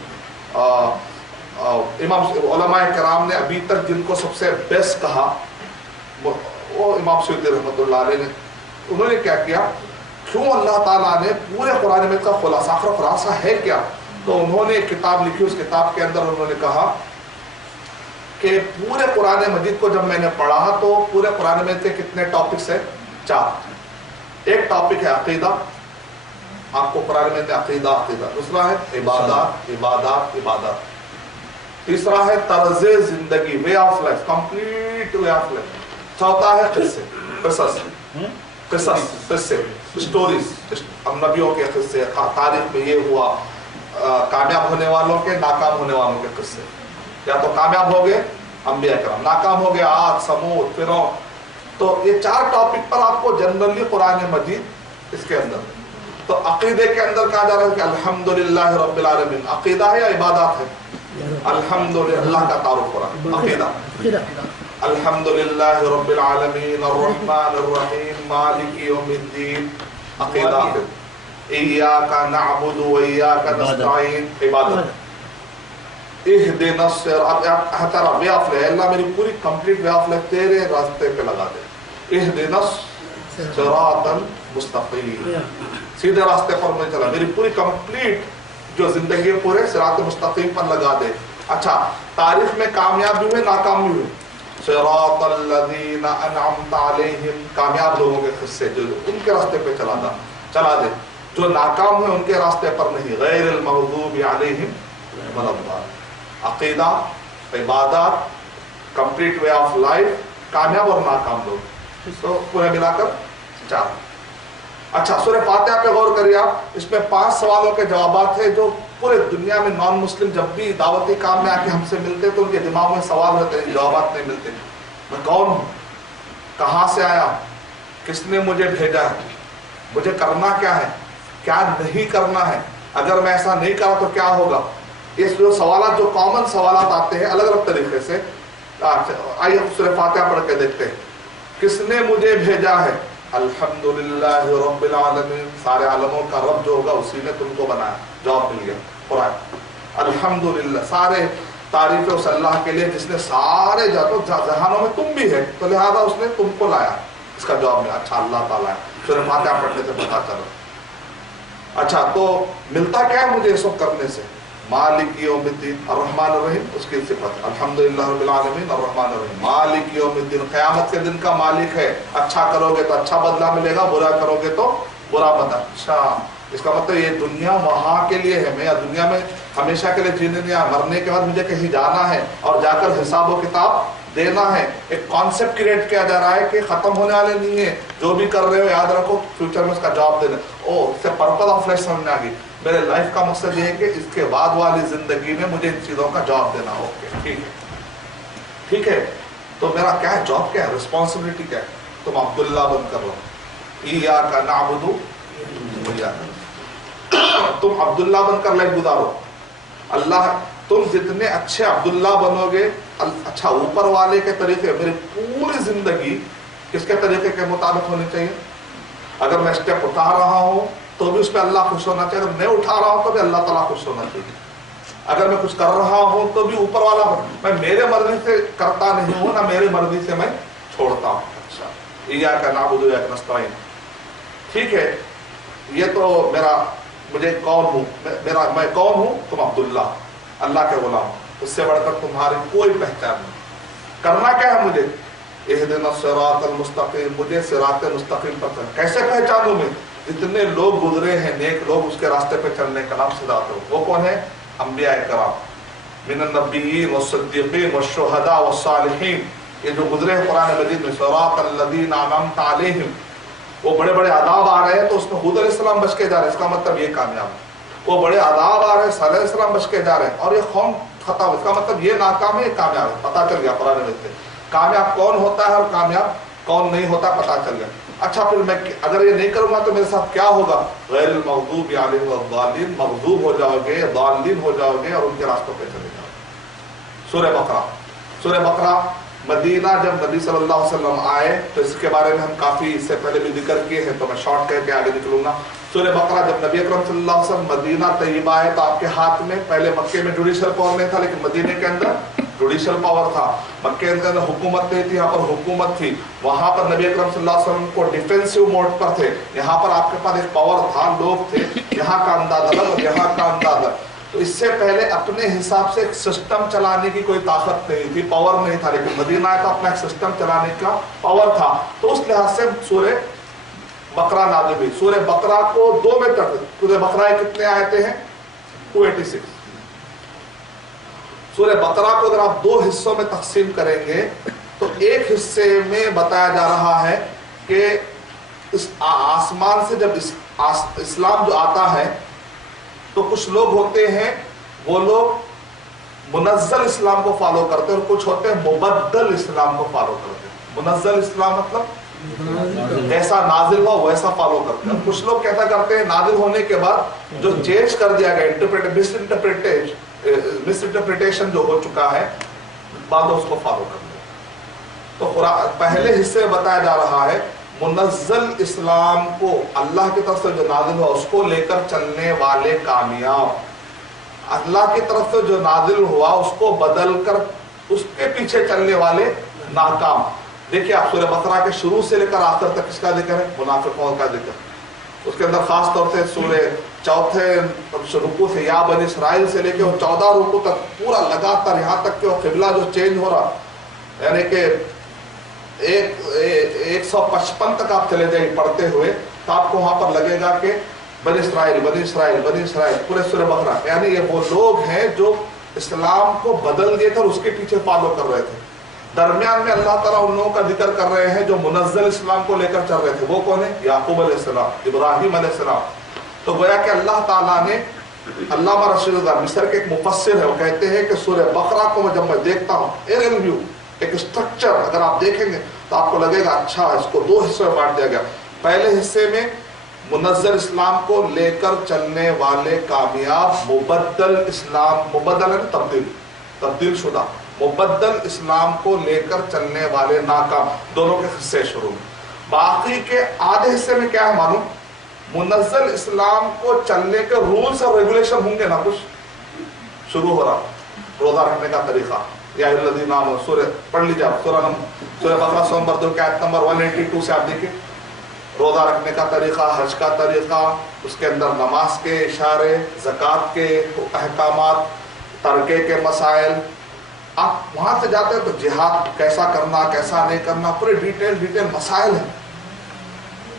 امام علماء کرام نے ابھی تک جن کو سب سے بیسٹ کہا وہ امام سیوطی رحمۃ اللہ علیہ نے. انہوں نے کیا کیا؟ کیوں اللہ تعالیٰ نے پورے قرآن مجید کا خلاصہ، آخر خلاصہ ہے کیا؟ تو انہوں نے ایک کتاب لکھی. اس کتاب کے اندر انہوں نے کہا کہ پورے قرآن مجید کو جب میں نے پڑھا تو پورے قرآن مجید کے کتنے ٹاپکس ہیں؟ 4. ایک ٹاپک ہے عقیدہ، آپ کو قرآن مجید عقیدہ. دوسرا ہے عبادات. تیسرا ہے طرز زندگی، way of life, complete way of life. چوتھا ہے قصے، اسٹوریز، نبیوں کے قصے، تاریخ میں یہ ہوا، کامیاب ہونے والوں کے، ناکام ہونے والوں کے قصے. یا تو کامیاب ہو گئے انبیاء کرام، ناکام ہو گئے عاد، سمود، فرعون. تو یہ 4 ٹاپک پر آپ کو جنرلی قرآن مجید اس کے اندر. تو عقیدے کے اندر کہا جا رہا ہے کہ الحمدللہ رب العالمین. عقیدہ ہے یا عبادات ہے؟ الحمدللہ، اللہ کا تعارف ہو رہا ہے. عقیدہ الحمدللہ رب العالمین الرحمن الرحیم مالک یوم الدین. عقیدہ. ایاک نعبد و ایاک نستعین. عبادت. اہدنا الصراط، وے آف لائف، اللہ میری پوری کمپلیٹ وے آف لائف تیرے راستے پہ لگا دے. اہدنا الصراط المستقیم، سیدھے راستے پر میں چلا، میری پوری کمپلیٹ جو زندگی پورے صراط مستقیم پر لگا دے. اچھا تاریخ میں کامیاب بھی ہوئے، ناکام بھی ہوئے. صراط الذین انعمت علیہم، کامیاب لوگوں کے قصے جو ان کے راستے پہ چلا دے. جو ناکام ہوئے ان کے راستے پر نہیں. غیر المغضوب علیہم ولا الضالین. عقیدہ، عبادات، کمپلیٹ وے آف لائف، کامیاب اور ناکام لوگ. تو پورے ملا کر 4. اچھا سورہ فاتحہ پہ غور کریے آپ. اس میں 5 سوالوں کے جوابات ہیں جو پورے دنیا میں نان مسلم جب بھی دعوتی کام میں آ کے ہم سے ملتے تو ان کے دماغ میں سوال رہتے ہیں، جوابات نہیں ملتے. میں کون ہوں؟ کہاں سے آیا؟ کس نے مجھے بھیجا ہے؟ مجھے کرنا کیا ہے؟ کیا نہیں کرنا ہے؟ اگر میں ایسا نہیں کرا تو کیا ہوگا؟ اس جو سوالات، جو کامن سوالات آتے ہیں الگ الگ طریقے سے. آئیے سورہ فاتحہ پڑھ کے دیکھتے ہیں. کس نے مجھے بھیجا ہے؟ الحمدللہ رب العالمین، سارے عالموں کا رب جو ہوگا اسی نے تم کو بنایا. جواب مل گیا قرآن. الحمدللہ، سارے تعریف اس اللہ کے لیے جس نے سارے جہانوں میں تم بھی ہے، تو لہذا اس نے تم کو لایا. اس کا جواب ملا. اچھا اللہ تعالیٰ ہے. سورہ فاتحہ پڑھنے سے پتا چلا. اچھا تو ملتا کیا ہے مجھے یہ سب کرنے سے؟ مالک یوم الدین الرحمن الرحیم، اس کی صفت الحمدللہ رب العالمین الرحمن الرحیم. مالک یوم الدین، قیامت کے دن کا مالک ہے. اچھا کرو گے تو اچھا بدلہ ملے گا، برا کرو گے تو برا بدلہ. اچھا اس کا مطلب یہ دنیا وہاں کے لیے ہے، میں دنیا میں ہمیشہ کے لیے جینے نہیں آیا، مرنے کے بعد مجھے کہیں جانا ہے اور جا کر حساب و کتاب دینا ہے. ایک کانسیپٹ کریٹ کیا جا رہا ہے کہ ختم ہونے والے نہیں ہے، جو بھی کر رہے ہو یاد رکھو فیوچر میں اس کا جواب دینا. او اس سے پرپز آف لائف سمجھ میں آ گئی. میرے لائف کا مقصد یہ ہے کہ اس کے بعد والی زندگی میں مجھے ان چیزوں کا جواب دینا. اوکے ٹھیک ہے، ٹھیک ہے. تو میرا کیا ہے جاب، کیا ہے رسپانسبلٹی، کیا ہے؟ تم عبداللہ بن کر رہو. ایاک نعبد و ایاک، تم عبداللہ بن کر لائف گزارو. اللہ تم جتنے اچھے عبداللہ بنو گے، اچھا اوپر والے کے طریقے، میری پوری زندگی کس کے طریقے کے مطابق ہونی چاہیے. اگر میں اسٹیپ اٹھا رہا ہوں تو بھی اس پہ اللہ خوش ہونا چاہیے، اگر نہیں اٹھا رہا ہوں تو بھی اللہ تعالیٰ خوش ہونا چاہیے. اگر میں کچھ کر رہا ہوں تو بھی اوپر والا، میں میرے مرضی سے کرتا نہیں ہوں، نہ میری مرضی سے میں چھوڑتا ہوں. اچھا ایاک نعبد و ایاک نستعین، ٹھیک ہے. یہ تو مجھے کون ہوں میں کون ہوں؟ تم عبداللہ، اللہ کے غلام، اس سے بڑھ کر تمہاری کوئی پہچان نہیں۔ کرنا کیا ہے مجھے؟ اہدنا الصراط المستقیم، مجھے صراط مستقیم پر چلنا۔ کیسے پہچانوں میں؟ جتنے لوگ گزرے ہیں نیک لوگ اس کے راستے پہ چلنے کا نام صراط ہے۔ وہ کون ہے؟ انبیاء کرام، من النبیین والصدیقین والشہداء والصالحین، یہ جو گزرے ہیں قرآن مجید میں، صراط الذین انعمت علیہم، وہ بڑے بڑے عذاب آ رہے ہیں تو اس میں حود علیہ السلام بچ کے جا رہے ہیں، اس کا مطلب یہ کامیاب ہے۔ وہ بڑے عذاب آ رہے ہیں، صالح علیہ السلام بچ کے جا رہے ہیں، اور یہ قوم خطا، اس کا مطلب یہ ناکام ہے، یہ کامیاب ہے۔ پتہ چل گیا قرآن مجید سے کامیاب کون ہوتا ہے اور کامیاب کون نہیں ہوتا، پتہ چل گیا۔ اچھا پھر میں اگر یہ نہیں کروں گا تو میرے ساتھ کیا ہوگا؟ غیر المغضوب علیہم والضالین، مغضوب ہو جاؤ گے، ضالین ہو جاؤ گے اور ان کے راستوں پہ چلے جاؤ گے۔ سورہ بقرہ، سورہ بقرہ مدینہ جب نبی صلی اللہ علیہ وسلم آئے تو اس کے بارے میں ہم کافی اس سے پہلے بھی ذکر کیے ہیں، تو میں شارٹ کہہ کے آگے نکلوں گا۔ سورہ بقرہ جب نبی اکرم صلی اللہ علیہ وسلم مدینہ طیبہ آئے تو آپ کے ہاتھ میں، پہلے مکے میں جوڈیشل پاور نہیں تھا لیکن مدینے کے اندر جوڈیشل پاور تھا۔ مکے کے اندر حکومت نہیں تھی، یہاں پر حکومت تھی۔ وہاں پر نبی اکرم صلی اللہ علیہ وسلم کو ڈیفینسو موڈ پر تھے، یہاں پر آپ کے پاس ایک پاور تھا، لوگ تھے، یہاں کا انداز الگ اور یہاں کا انداز الگ۔ تو اس سے پہلے اپنے حساب سے ایک سسٹم چلانے کی کوئی طاقت نہیں تھی، پاور نہیں تھا، لیکن مدینہ آئے تو اپنا ایک سسٹم چلانے کا پاور تھا۔ تو اس لحاظ سے سورہ بقرہ نازل ہوئی۔ سورہ بقرہ کو دو میں سورہ بقرہ کتنے آیتیں ہیں؟ 286۔ سورہ بقرہ کو اگر آپ دو حصوں میں تقسیم کریں گے تو ایک حصے میں بتایا جا رہا ہے کہ اس آسمان سے جب اسلام جو آتا ہے تو کچھ لوگ ہوتے ہیں وہ لوگ منزل اسلام کو فالو کرتے ہیں اور کچھ ہوتے ہیں مبدل اسلام کو فالو کرتے ہیں۔ منزل اسلام مطلب جیسا نازل ہو ویسا فالو کرتے ہیں۔ کچھ لوگ کیسا کرتے ہیں، نازل ہونے کے بعد جو چینج کر دیا گیا، مس انٹرپریٹیشن جو ہو چکا ہے، بعد اس کو فالو کرتے ہیں۔ تو پہلے حصے میں بتایا جا رہا ہے منزل اسلام کو، اللہ کی طرف سے جو نازل ہوا اس کو لے کر چلنے والے کامیاب، اللہ کی طرف سے جو نازل ہوا اس کو بدل کر اس کے پیچھے چلنے والے ناکام۔ دیکھیے آپ سورہ بقرہ کے شروع سے لے کر آخر تک اس کا ذکر ہے، منافقوں کا ذکر۔ اس کے اندر خاص طور سے سورہ چوتھے رکوع سے یا بنی اسرائیل سے لے کے 14 رکوع تک پورا لگاتار، یہاں تک کہ وہ قبلہ جو چینج ہو رہا، یعنی کہ 155 تک آپ چلے جائیں پڑھتے ہوئے تو آپ کو وہاں پر لگے گا کہ بنی اسرائیل بنی اسرائیل بنی اسرائیل، پورے سورہ بقرہ، یعنی یہ وہ لوگ ہیں جو اسلام کو بدل دیے تھے اور اس کے پیچھے فالو کر رہے تھے۔ درمیان میں اللہ تعالیٰ ان لوگوں کا ذکر کر رہے ہیں جو منزل اسلام کو لے کر چل رہے تھے۔ وہ کون ہے؟ یعقوب علیہ السلام، ابراہیم علیہ السلام۔ تو گویا کہ اللہ تعالیٰ نے، علامہ رشید اللہ مصر کے ایک مفسر ہے، وہ کہتے ہیں کہ سورہ بقرہ کو جب میں دیکھتا ہوں ایک ریویو، ایک اسٹرکچر اگر آپ دیکھیں گے تو آپ کو لگے گا اچھا اس کو دو حصوں میں بانٹ دیا گیا۔ پہلے حصے میں منزل اسلام کو لے کر چلنے والے کامیاب، مبدل اسلام، مبدل ہے تبدیل شدہ، مبدل اسلام کو لے کر چلنے والے ناکام، دونوں کے حصے شروع میں۔ باقی کے آدھے حصے میں کیا ہے معلوم؟ منزل اسلام کو چلنے کے رولز اور ریگولیشن ہوں گے نا، کچھ شروع ہو رہا، روزہ رکھنے کا طریقہ، یا الذین آمنوا، سورہ پڑھ لیجیے آپ، سورہ بقرہ سورہ نمبر 2 کے آیت نمبر 182 سے آپ دیکھیں، روزہ رکھنے کا طریقہ، حج کا طریقہ، اس کے اندر نماز کے اشارے، زکوٰۃ کے احکامات، ترکے کے مسائل۔ آپ وہاں سے جاتے ہیں تو جہاد کیسا کرنا کیسا نہیں کرنا، پورے ڈیٹیل مسائل ہیں۔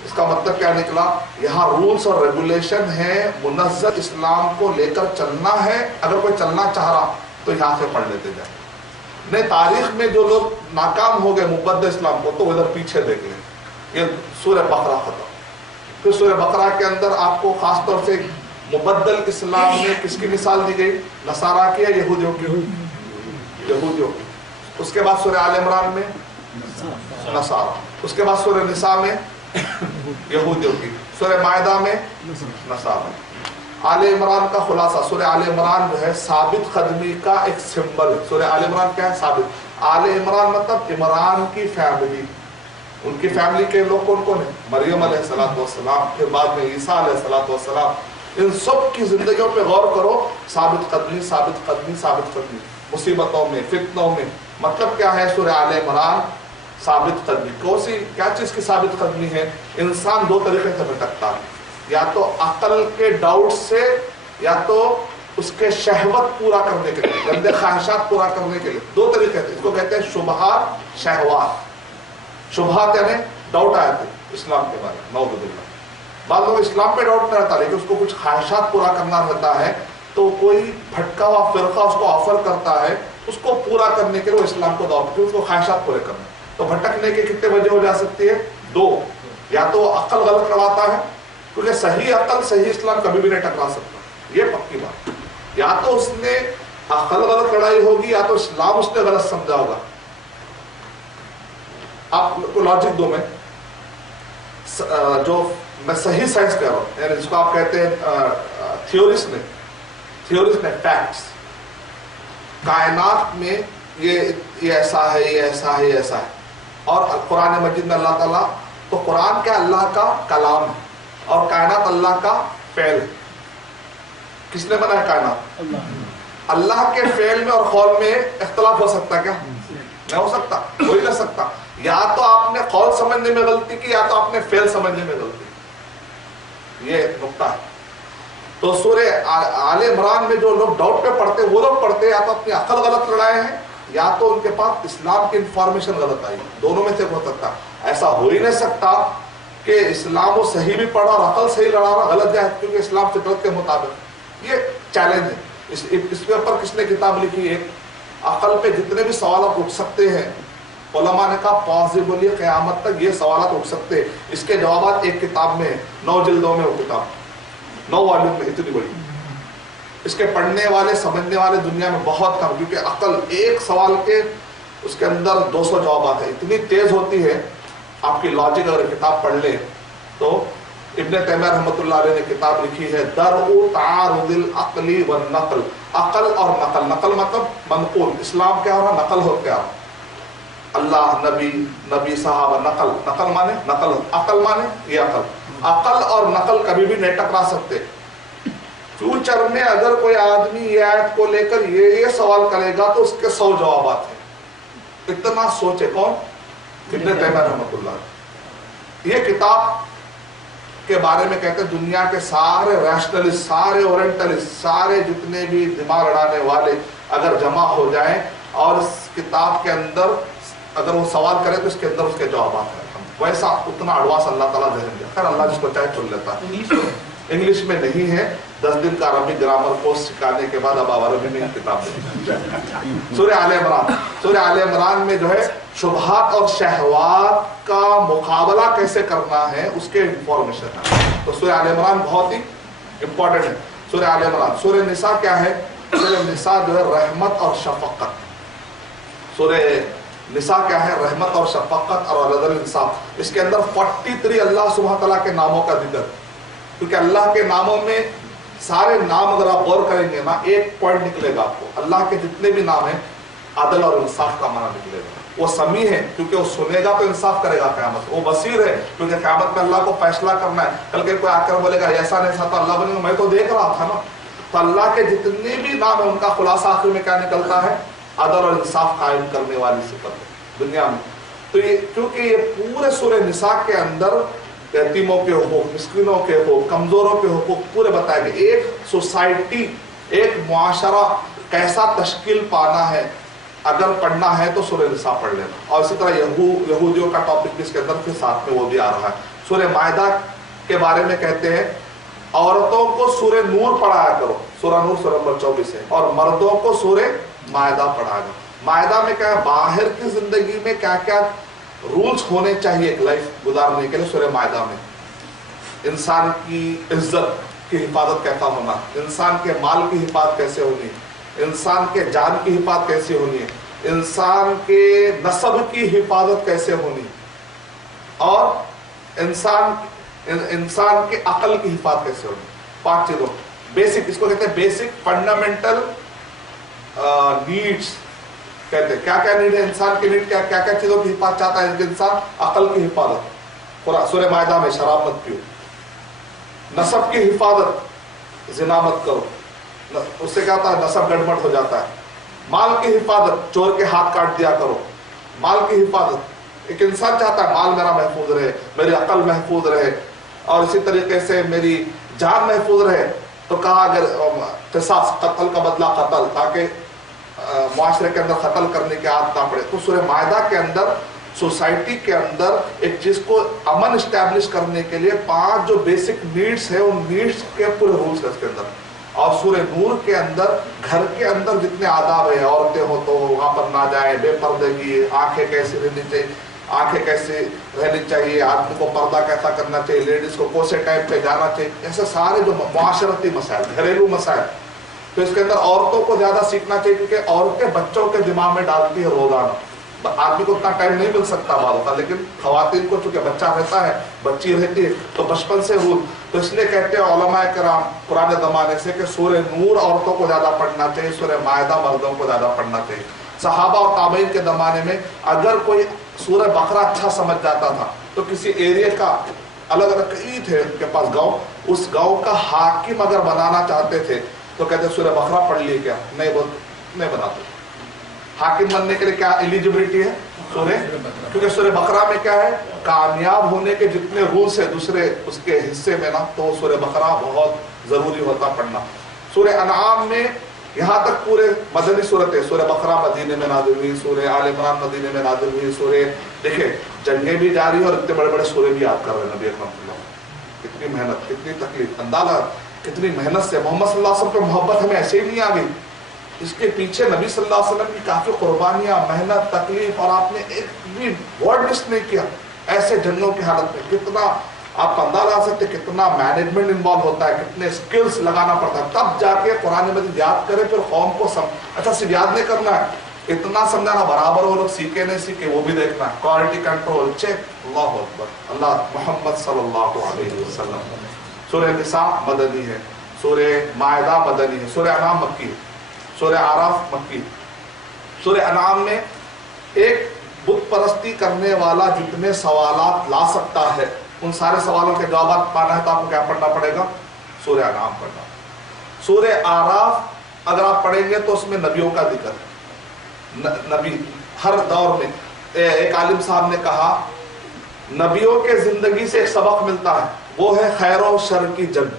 اس کا مطلب کیا نکلا؟ یہاں رولز اور ریگولیشن ہیں، منزل اسلام کو لے کر چلنا ہے۔ اگر کوئی چلنا چاہ رہا تو یہاں سے پڑھ لیتے جائیں۔ نہیں، تاریخ میں جو لوگ ناکام ہو گئے مبدل اسلام کو تو ادھر پیچھے دیکھ لیں۔ یہ سورہ بقرہ ختم۔ پھر سورہ بقرہ کے اندر آپ کو خاص طور سے مبدل اسلام میں کس کی مثال دی گئی؟ نصارہ کی یا یہودیوں کی؟ یہودیوں کی۔ اس کے بعد سورہ آل عمران میں نصارہ، اس کے بعد سورہ نساء میں یہودیوں کی، سورہ مائدہ میں نصارہ۔ آل عمران کا خلاصہ، سورہ آل عمران جو ہے ثابت قدمی کا ایک سمبل ہے۔ سورہ آل عمران کیا ہے؟ ثابت۔ آل عمران مطلب عمران کی فیملی، ان کی فیملی کے لوگ کون کون ہیں؟ مریم علیہ السلام، پھر بعد میں عیسیٰ علیہ السلام۔ ان سب کی زندگیوں پہ غور کرو، ثابت قدمی ثابت قدمی ثابت قدمی، مصیبتوں میں فتنوں میں۔ مطلب کیا ہے سورہ آل عمران؟ ثابت قدمی۔ کیا چیز کی ثابت قدمی ہے؟ انسان دو طریقے سے بھٹکتا ہے، یا تو عقل کے ڈاؤٹ سے یا تو اس کے شہوت پورا کرنے کے لیے، گندے خواہشات پورا کرنے کے لیے. دو طریقے ہیں، اس کو کہتے ہیں شبہات، شہوات. شبہات یعنی ڈاؤٹ آئے تھے اسلام کے بارے میں، نعوذ باللہ. بعض لوگ اسلام پہ ڈاؤٹ نہیں رہتا لیکن اس کو کچھ خواہشات پورا کرنا رہتا ہے، تو کوئی بھٹکا ہوا فرقہ اس کو آفر کرتا ہے اس کو پورا کرنے کے لیے، وہ اسلام کو دعوت دیتے ہیں، اس کو خواہشات پورے کرنا. تو بھٹکنے کے کتنے وجہ ہو جا سکتی ہے؟ دو. یا تو عقل غلط لڑاتا ہے، کیونکہ صحیح عقل صحیح اسلام کبھی بھی نہیں ٹکرا سکتا، یہ پکی بات. یا تو اس نے عقل غلط لڑائی ہوگی یا تو اسلام اس نے غلط سمجھا ہوگا. آپ کو لاجک دو میں، جو میں صحیح سائنس کہہ رہا ہوں، یعنی جس کو آپ کہتے ہیں تھیورسٹ نے فیکٹس، کائنات میں یہ ایسا ہے، یہ ایسا ہے، یہ ایسا ہے. اور قرآن مجید میں اللہ تعالیٰ، تو قرآن کیا اللہ کا کلام ہے اور کائنات اللہ کا فعل ہے. کس نے بنایا کائنات؟ اللہ کے فعل میں اور قول میں اختلاف ہو سکتا کیا؟ نہیں ہو سکتا، ہو ہی نہیں سکتا. یا تو آپ نے قول سمجھنے میں غلطی کی یا تو آپ نے فعل سمجھنے میں غلطی کی. یہ نقطہ ہے. تو سورہ آل عمران میں جو لوگ ڈاؤٹ پہ پڑھتے وہ لوگ پڑھتے یا تو اپنی عقل غلط لڑائے ہیں یا تو ان کے پاس اسلام کی انفارمیشن غلط آئی. دونوں میں سے ہو سکتا. ایسا ہو ہی نہیں سکتا کہ اسلام وہ صحیح بھی پڑھا اور عقل صحیح لڑانا غلط جائے، کیونکہ اسلام فطرت کے مطابق. یہ چیلنج ہے. اس کے اوپر کس نے کتاب لکھی ہے؟ عقل پہ جتنے بھی سوالات اٹھ سکتے ہیں علماء نے کہا پاسبلی قیامت تک یہ سوالات اٹھ سکتے ہیں. اس کے جوابات ایک کتاب میں 9 جلدوں میں، وہ کتاب 9 والیوم میں، اتنی بڑی. اس کے پڑھنے والے سمجھنے والے دنیا میں بہت کم، کیونکہ عقل ایک سوال کے اس کے اندر 200 جوابات ہیں. اتنی تیز ہوتی ہے. آپ کی لاجک اگر کتاب پڑھ لیں تو ابن تیمیہ رحمۃ اللہ علیہ نے کتاب لکھی ہے درء تعارض العقل والنقل. عقل اور نقل. نقل مطلب منقول. اسلام کیا ہو رہا، نقل ہو کیا، اللہ، نبی صحابہ. نقل مانے نقل، عقل مانے یہ عقل. عقل اور نقل کبھی بھی نہیں ٹکرا سکتے. فیوچر میں اگر کوئی آدمی یہ آیت کو لے کر یہ سوال کرے گا تو اس کے 100 جوابات ہیں. اتنا سوچے کون؟ ابن تیمیہ رحمۃ اللہ. یہ کتاب کے بارے میں کہتے ہیں دنیا کے سارے ریشنلسٹ، سارے اورینٹلسٹ، سارے جتنے بھی دماغ لڑانے والے اگر جمع ہو جائیں اور اس کتاب کے اندر اگر وہ سوال کرے تو اس کے اندر اس کے جوابات ہیں. ویسا اتنا ایڈوانس اللہ تعالیٰ ذہن دیا. خیر اللہ جس کو چاہے چن لیتا ہے. انگلش میں نہیں ہے. 10 دن کا عربی گرامر کورس سکھانے کے بعد اب عربی میں کتاب دے. سورہ آل عمران. سورہ آل عمران میں جو ہے شبہات اور شہوات کا مقابلہ کیسے کرنا ہے اس کے انفارمیشن ہے. تو سورہ آل عمران بہت ہی امپورٹنٹ ہے. سورہ آل عمران. سورہ نساء کیا ہے؟ سورہ نساء جو ہے رحمت اور شفقت. سورہ نساء کیا ہے؟ رحمت اور شفقت اور عدل انصاف. اس کے اندر 43 اللہ سبحانہ تعالیٰ کے ناموں کا ذکر، کیونکہ اللہ کے ناموں میں سارے نام اگر آپ غور کریں گے نا ایک پوائنٹ نکلے گا آپ کو. اللہ کے جتنے بھی نام ہیں عدل اور انصاف کا معنی نکلے گا. وہ سمیع ہے کیونکہ وہ سنے گا تو انصاف کرے گا قیامت. وہ بصیر ہے کیونکہ قیامت میں اللہ کو فیصلہ کرنا ہے. کل کے کوئی آ کر بولے گا ایسا نہیں ایسا، تو اللہ بولے گا میں تو دیکھ رہا تھا نا. تو اللہ کے جتنے بھی نام ہیں ان کا خلاصہ آخر میں کیا نکلتا ہے؟ عدل اور انصاف قائم کرنے والی صفت ہے دنیا میں. تو یہ کیونکہ یہ پورے سورہ نساء کے اندر یتیموں کے حقوق، مسکینوں کے حقوق، کمزوروں کے حقوق پورے بتائے گئے. ایک سوسائٹی، ایک معاشرہ کیسا تشکیل پانا ہے اگر پڑھنا ہے تو سورہ نساء پڑھ لینا. اور اسی طرح یہودیوں کا ٹاپک بھی اس کے اندر پھر ساتھ میں وہ بھی آ رہا ہے. سورہ مائدہ کے بارے میں کہتے ہیں عورتوں کو سورہ نور پڑھایا کرو. سورہ نور سورہ نمبر 24 ہے. اور مردوں کو سورہ مائدہ پڑھایا کرو. مائدہ میں کیا ہے؟ باہر کی زندگی میں کیا کیا رولز ہونے چاہیے ایک لائف گزارنے کے لیے. سورہ مائدہ میں انسان کی عزت کی حفاظت کیسا ہونا، انسان کے مال کی حفاظت کیسے ہونی، انسان کے جان کی حفاظت کیسے ہونی ہے، انسان کے نسب کی حفاظت کیسے ہونی، اور انسان کے عقل کی حفاظت کیسے ہونی. 5 چیزوں بیسک، اس کو کہتے ہیں بیسک فنڈامنٹل نیڈس. کہتے ہیں کیا کیا نیڈ ہے انسان کی نیڈ، کیا کیا چیزوں کی حفاظت چاہتا ہے انسان. عقل کی حفاظت. سورہ مائدہ میں شراب مت پیو. نسب کی حفاظت، زنا مت کرو، اس سے کیا ہوتا ہے نسب گڑبڑ ہو جاتا ہے. مال کی حفاظت، چور کے ہاتھ کاٹ دیا کرو. مال کی حفاظت، ایک انسان چاہتا ہے مال میرا محفوظ رہے، میری عقل محفوظ رہے، اور اسی طریقے سے میری جان محفوظ رہے تو کہا اگر قصاص قتل کا بدلہ قتل تاکہ معاشرے کے اندر قتل کرنے کی عادت نہ پڑے. تو سورہ مائدہ کے اندر سوسائٹی کے اندر ایک چیز کو امن اسٹیبلش کرنے کے لیے 5 جو بیسک نیڈس ہیں ان نیڈس کے پورے رولز ہیں اس کے اندر. اور سورہ نور کے اندر گھر کے اندر جتنے آداب ہیں, عورتیں ہو تو وہاں پر نہ جائیں, بے پردگی, آنکھیں کیسے رہنی چاہیے, آنکھیں کیسے رہنی چاہیے, آدمی کو پردہ کیسا کرنا چاہیے, لیڈیز کو کون سے ٹائم پہ جانا چاہیے, ایسے سارے جو معاشرتی مسائل, گھریلو مسائل. تو اس کے اندر عورتوں کو زیادہ سیکھنا چاہیے کیونکہ عورتیں بچوں کے دماغ میں ڈالتی ہے روزانہ. آدمی کو اتنا ٹائم نہیں مل سکتا بعض کا, لیکن خواتین کو چونکہ بچہ رہتا ہے, بچی رہتی ہے, تو بچپن سے رول. تو اس لیے کہتے ہیں علماء کرام پرانے زمانے سے کہ سورہ نور عورتوں کو زیادہ پڑھنا چاہیے, سورہ مائدہ مردوں کو زیادہ پڑھنا چاہیے. صحابہ اور تابعین کے زمانے میں اگر کوئی سورہ بقرہ اچھا سمجھ جاتا تھا تو کسی ایریا کا الگ الگ کئی تھے ان کے پاس گاؤں, اس گاؤں کا حاکم اگر بنانا چاہتے تھے تو کہتے سورہ بقرہ پڑھ لیے کیا, نہیں بناتے. حاکم بننے کے لیے کیا ایلیجبلٹی ہے, سورہ, کیونکہ سورہ بقرہ میں کیا ہے, کامیاب ہونے کے جتنے رولز ہیں دوسرے اس کے حصے میں نا, تو سورہ بقرہ بہت ضروری ہوتا پڑھنا. سورہ انعام میں یہاں تک پورے مدنی صورت ہے, سورہ بقرہ مدینے میں نازل ہوئی, سورہ آل عمران مدینے میں نازل ہوئی, سورہ دیکھیں جنگیں بھی جاری اور اتنے بڑے بڑے سورے بھی یاد کر رہے ہیں نبی اکرم صلی اللہ علیہ وسلم. کتنی محنت, کتنی تکلیف, اندازہ کتنی محنت سے. محمد صلی اللہ علیہ وسلم پہ محبت ہمیں ایسے ہی نہیں آ گئی, اس کے پیچھے نبی صلی اللہ علیہ وسلم کی کافی قربانیاں, محنت, تکلیف, اور آپ نے ایک بھی ورڈ مس نہیں کیا ایسے جنگوں کی حالت میں. کتنا آپ اندازہ آ سکتے کتنا مینجمنٹ انوالو ہوتا ہے, کتنے سکلز لگانا پڑتا ہے, تب جا کے قرآن مجید یاد کرے. پھر قوم کو اچھا صرف یاد نہیں کرنا ہے, اتنا سمجھانا برابر وہ لوگ سیکھے نہیں سیکھے وہ بھی دیکھنا ہے. Quality control check. اللہ اکبر, اللہ محمد صلی اللہ علیہ وسلم. سورہ نساء مدنی ہے, سورہ مائدہ مدنی ہے, سورہ انعام مکی ہے, سورہ اعراف مکی. سورہ انعام میں ایک بت پرستی کرنے والا جتنے سوالات لا سکتا ہے ان سارے سوالوں کے جوابات پانا ہے تو آپ کو کیا پڑھنا پڑے گا, سورہ انعام پڑھنا. سورہ اعراف اگر آپ پڑھیں گے تو اس میں نبیوں کا ذکر ہے. نبی ہر دور میں, ایک عالم صاحب نے کہا نبیوں کے زندگی سے ایک سبق ملتا ہے, وہ ہے خیر و شر کی جنگ.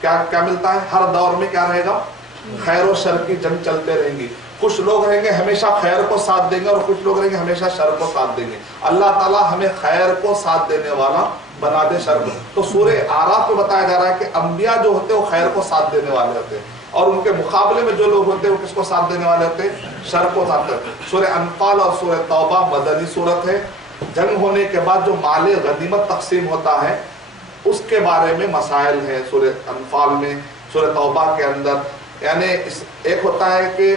کیا ملتا ہے, ہر دور میں کیا رہے گا, خیر و شر کی جنگ چلتے رہیں گی. کچھ لوگ رہیں گے ہمیشہ خیر کو ساتھ دیں گے اور کچھ لوگ رہیں گے ہمیشہ شر کو ساتھ دیں گے. اللہ تعالیٰ ہمیں خیر کو ساتھ دینے والا بنا دے, شر کو. تو سورہ اعراف میں بتایا جا رہا ہے کہ انبیاء جو ہوتے ہیں وہ خیر کو ساتھ دینے والے ہوتے ہیں, اور ان کے مقابلے میں جو لوگ ہوتے ہیں وہ کس کو ساتھ دینے والے ہوتے ہیں, شر کو ساتھ دیتے ہیں. سورہ انفال اور سورہ توبہ مدنی صورت ہے. جنگ ہونے کے بعد جو مال غنیمت تقسیم ہوتا ہے اس کے بارے میں مسائل ہیں سورہ انفال میں. سورہ توبہ کے اندر یعنی ایک ہوتا ہے کہ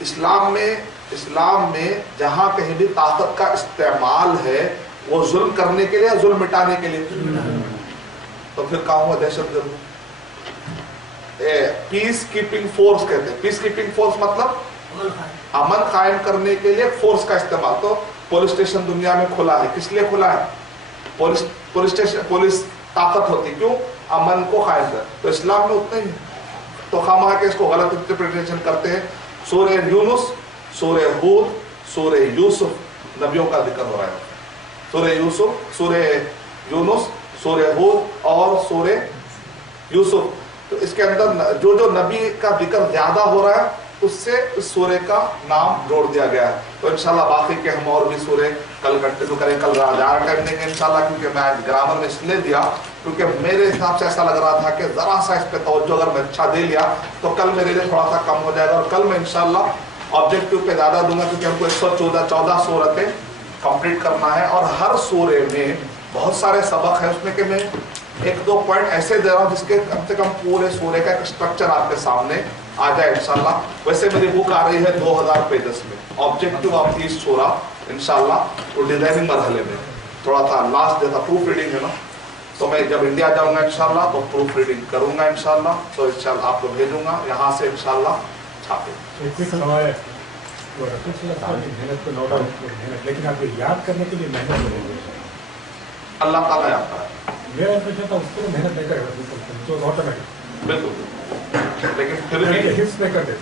اسلام میں جہاں کہیں بھی طاقت کا استعمال ہے وہ ظلم کرنے کے لیے, ظلم مٹانے کے لیے, تو پھر کہاں ہوا دہشت گرد. پیس کیپنگ فورس کہتے ہیں. پیس کیپنگ فورس مطلب امن قائم کرنے کے لیے فورس کا استعمال. تو پولیس اسٹیشن دنیا میں کھلا ہے, کس لیے کھلا ہے, پولیس طاقت ہوتی, کیوں, امن کو قائم کر. تو اسلام میں اتنا ہی, تو خواہ کے اس کو غلط انٹرپریٹیشن کرتے ہیں. سورہ یونس, سورہ ہود, سورہ یوسف نبیوں کا ذکر ہو رہا ہے. سورہ یوسف, سورہ یونس, سورہ ہود اور سورہ یوسف. تو اس کے اندر جو نبی کا ذکر زیادہ ہو رہا ہے اس سے اس سورے کا نام جوڑ دیا گیا ہے. تو انشاءاللہ باقی کے ہم اور بھی سورے کل کنٹینیو کریں. کل زیادہ ٹائم دیں گے انشاءاللہ, کیونکہ میں گرامر میں اس لیے دیا کیونکہ میرے حساب سے ایسا لگ رہا تھا کہ ذرا سا اس پہ توجہ اگر میں اچھا دے لیا تو کل میرے لیے تھوڑا سا کم ہو جائے گا. اور کل میں انشاءاللہ آبجیکٹیو پہ زیادہ دوں گا کیونکہ ہم کو 114 سورتیں کمپلیٹ کرنا ہے, اور ہر سورے میں بہت سارے سبق ہیں. اس میں کہ میں 1-2 پوائنٹ ایسے دے رہا ہوں جس کے کم سے کم پورے سورے کا ایک اسٹرکچر آپ کے سامنے آ جائے انشاءاللہ. ویسے میری بک آ رہی ہے 2000 پیجز میں, آبجیکٹیو آف ایچ سورہ انشاءاللہ. وہ ڈیزائننگ مرحلے میں تھوڑا سا لاسٹ جیسا پروف ریڈنگ ہے نا, تو میں جب انڈیا جاؤں گا انشاءاللہ تو پروف ریڈنگ کروں گا انشاءاللہ. تو انشاءاللہ آپ کو بھیجوں گا یہاں سے انشاءاللہ چھاپے. محنت کو نو ڈاؤٹ محنت, لیکن آپ کو یاد کرنے کے لیے محنت کریں گے, اللہ تعالیٰ یاد کرے. میرا انپریشن تھا اس کو محنت نہیں کرے گا آٹومیٹک, بالکل, لیکن پھر بھی حفظ نہیں کرتے.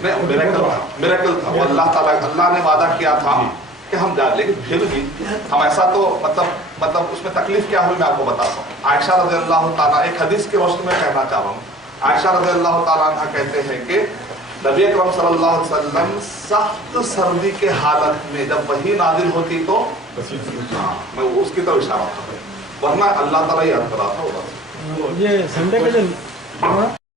میریکل تھا وہ. اللہ تعالیٰ نے وعدہ کیا تھا کہ ہم جائیں, لیکن پھر بھی ہم ایسا تو مطلب مطلب اس میں تکلیف کیا ہوئی میں آپ کو بتاتا ہوں. عائشہ رضی اللہ تعالیٰ ایک حدیث کے روشنی میں کہنا چاہ رہا ہوں. عائشہ رضی اللہ تعالیٰ عنہ کہتے ہیں کہ نبی اکرم صلی اللہ علیہ وسلم سخت سردی کے حالت میں جب وحی نازل ہوتی تو میں اس کی طرف اشارہ کرتا ہوں، ورنہ اللہ تعالیٰ یاد کرا تھا. یہ سنڈے کے دن